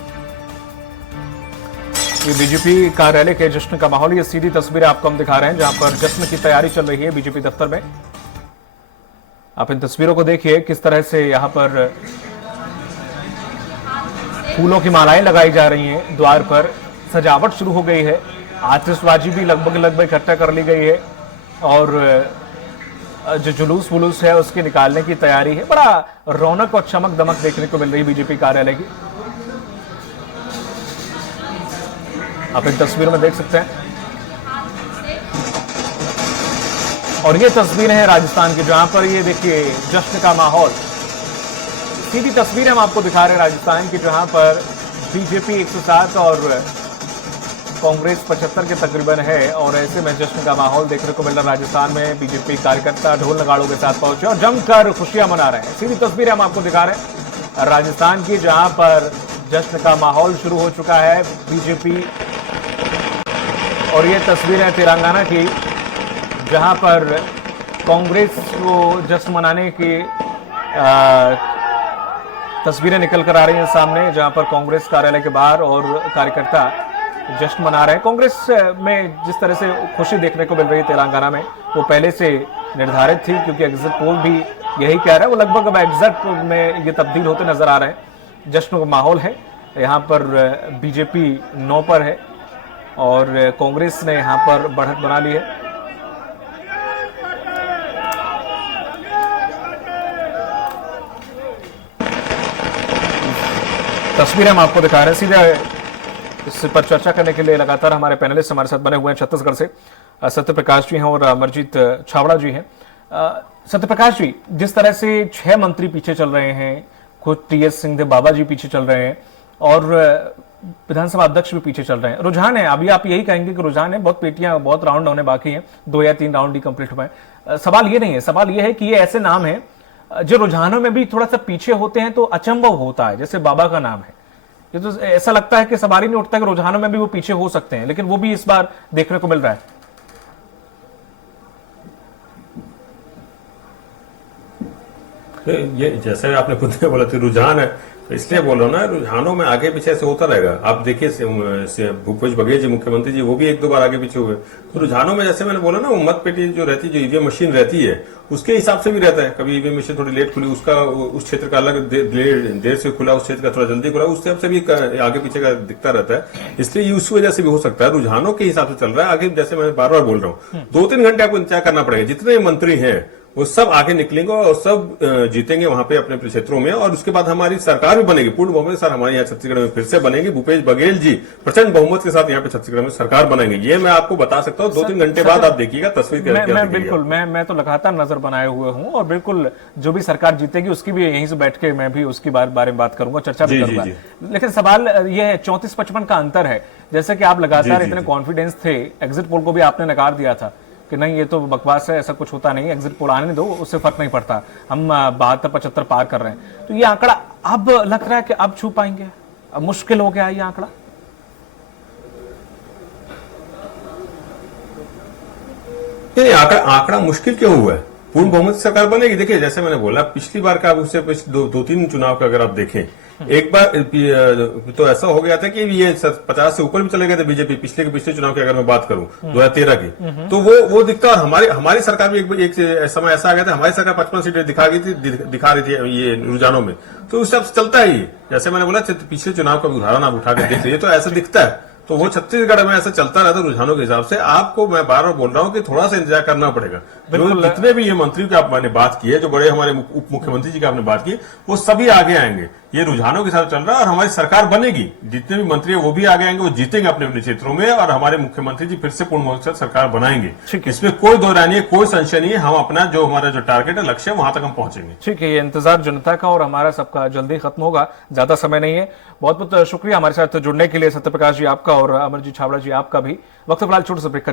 ये बीजेपी कार्यालय के जश्न का माहौल, ये सीधी तस्वीरें आपको हम दिखा रहे हैं जहां पर जश्न की तैयारी चल रही है बीजेपी दफ्तर में। आप इन तस्वीरों को देखिए किस तरह से यहाँ पर फूलों की मालाएं लगाई जा रही हैं, द्वार पर सजावट शुरू हो गई है, आतिशबाजी भी लगभग इकट्ठा कर ली गई है और जो जुलूस वुलूस है उसके निकालने की तैयारी है। बड़ा रौनक और चमक दमक देखने को मिल रही है बीजेपी कार्यालय की। आप इन तस्वीरों में देख सकते हैं और ये तस्वीरें हैं राजस्थान की, जहां पर ये देखिए जश्न का माहौल। सीधी तस्वीर हम आपको दिखा रहे हैं राजस्थान की, जहां पर बीजेपी 107 और कांग्रेस 75 के तकरीबन है और ऐसे में जश्न का माहौल देखने को मिल रहा है। राजस्थान में बीजेपी कार्यकर्ता ढोल नगाड़ों के साथ पहुंचे और जमकर खुशियां मना रहे हैं। सीधी तस्वीर हम आपको दिखा रहे हैं राजस्थान की, जहां पर जश्न का माहौल शुरू हो चुका है बीजेपी। और ये तस्वीर है तेलंगाना की, जहां पर कांग्रेस को जश्न मनाने की तस्वीरें निकल कर आ रही हैं सामने, जहां पर कांग्रेस कार्यालय के बाहर और कार्यकर्ता जश्न मना रहे हैं। कांग्रेस में जिस तरह से खुशी देखने को मिल रही है तेलंगाना में, वो पहले से निर्धारित थी, क्योंकि एग्जिट पोल भी यही कह रहा है। वो लगभग अब एग्जिट में ये तब्दील होते नजर आ रहे हैं। जश्न का माहौल है यहाँ पर। बीजेपी 9 पर है और कांग्रेस ने यहाँ पर बढ़त बना ली है। तस्वीरें हम आपको दिखा रहे हैं। सीधे इस पर चर्चा करने के लिए लगातार हमारे पैनलिस्ट हमारे साथ बने हुए हैं छत्तीसगढ़ से। सत्यप्रकाश जी हैं और अमरजीत छाबड़ा जी हैं। सत्यप्रकाश जी, जिस तरह से 6 मंत्री पीछे चल रहे हैं, खुद टीएस सिंह बाबा जी पीछे चल रहे हैं और विधानसभा अध्यक्ष भी पीछे चल रहे हैं, रुझान है, अभी आप यही कहेंगे कि रुझान है, बहुत राउंड होने बाकी हैं, 2 या 3 राउंड ही कंप्लीट हुए हैं। सवाल ये नहीं है, सवाल ये है कि ये ऐसे नाम है जो रुझानों में भी थोड़ा सा पीछे होते हैं तो अचंभव होता है। जैसे बाबा का नाम है, ये तो ऐसा लगता है कि सवाल ही नहीं उठता कि रुझानों में भी वो पीछे हो सकते हैं, लेकिन वो भी इस बार देखने को मिल रहा है। ये जैसे आपने खुद ने बोला था रुझान है, तो इसलिए बोल रहा हूं ना, रुझानों में आगे पीछे ऐसे होता रहेगा। आप देखिए भूपेश बघेल जी मुख्यमंत्री जी, वो भी 1-2 बार आगे पीछे हुए। तो रुझानों में जैसे मैंने बोला ना, वो मत पेटी जो रहती है, जो ईवीएम मशीन रहती है, उसके हिसाब से भी रहता है। कभी ईवीएम मशीन थोड़ी लेट खुली, उसका उस क्षेत्र का अलग देर से खुला, उस क्षेत्र का थोड़ा जल्दी खुला, उस हिसाब से भी आगे पीछे का दिखता रहता है। इसलिए उस वजह से भी हो सकता है, रुझानों के हिसाब से चल रहा है। आगे जैसे मैं बार बार बोल रहा हूँ, 2-3 घंटे आपको इंतजार करना पड़ेगा। जितने मंत्री हैं वो सब आगे निकलेंगे और सब जीतेंगे वहां पे अपने क्षेत्रों में, और उसके बाद हमारी सरकार भी बनेगी पूर्ण बहुमत के साथ। हमारे यहाँ छत्तीसगढ़ में फिर से बनेगी, भूपेश बघेल जी प्रचंड बहुमत के साथ यहाँ पे छत्तीसगढ़ में सरकार बनाएंगे। ये मैं आपको बता सकता हूँ। 2-3 घंटे बाद आप देखिएगा तस्वीर। मैं तो लगातार नजर बनाए हुए हूँ और बिल्कुल जो भी सरकार जीतेगी उसकी भी यहीं से बैठ के मैं भी उसकी बारे में बात करूंगा, चर्चा भी करूंगा। लेकिन सवाल ये है, 34-55 का अंतर है। जैसे कि आप लगातार इतने कॉन्फिडेंस थे, एग्जिट पोल को भी आपने नकार दिया था कि नहीं ये तो बकवास है, ऐसा कुछ होता नहीं, एग्जिट पोल आने दो, उससे फर्क नहीं पड़ता, हम 72-75 पार कर रहे हैं। तो ये आंकड़ा अब लग रहा है कि अब छू पाएंगे, अब मुश्किल हो गया ये आंकड़ा। नहीं, आंकड़ा मुश्किल क्यों हुआ है? पूर्ण बहुमत सरकार बनेगी। देखिए जैसे मैंने बोला, पिछली बार का, उससे 2-3 चुनाव का अगर आप देखें, एक बार तो ऐसा हो गया था कि ये 50 से ऊपर भी चले गए थे बीजेपी। पिछले चुनाव की अगर मैं बात करूं 2013 की, तो वो दिखता। और हमारी सरकार भी एक समय ऐसा आ गया था, हमारी सरकार 55 सीटें दिखा रही थी ये रुझानों में। तो उस हिसाब से चलता है ये। जैसे मैंने बोला, पिछले चुनाव का उदाहरण आप उठा के देख लीजिए तो ऐसा दिखता है। तो वो छत्तीसगढ़ में ऐसा चलता रहता रुझानों के हिसाब से। आपको मैं बार बार बोल रहा हूं कि थोड़ा सा इंतजार करना पड़ेगा। जितने भी ये मंत्री की आपने बात की है, जो बड़े हमारे उप मुख्यमंत्री जी की आपने बात की, वो सभी आगे आएंगे। ये रुझानों के साथ चल रहा है और हमारी सरकार बनेगी। जितने भी मंत्री है वो भी आगे आएंगे, वो जीतेंगे अपने अपने क्षेत्रों में, और हमारे मुख्यमंत्री जी फिर से पूर्ण बहुमत से सरकार बनाएंगे। इसमें कोई दो राय नहीं है, कोई संशय नहीं है। हम अपना हमारा जो टारगेट है, लक्ष्य है, वहां तक हम पहुंचेंगे। ठीक है, ये इंतजार जनता का और हमारा सबका जल्दी खत्म होगा, ज्यादा समय नहीं है। बहुत बहुत शुक्रिया हमारे साथ जुड़ने के लिए सत्यप्रकाश जी आपका और अमरजीत छाबड़ा जी आपका भी। वक्त फिलहाल छोटे से ब्रेक का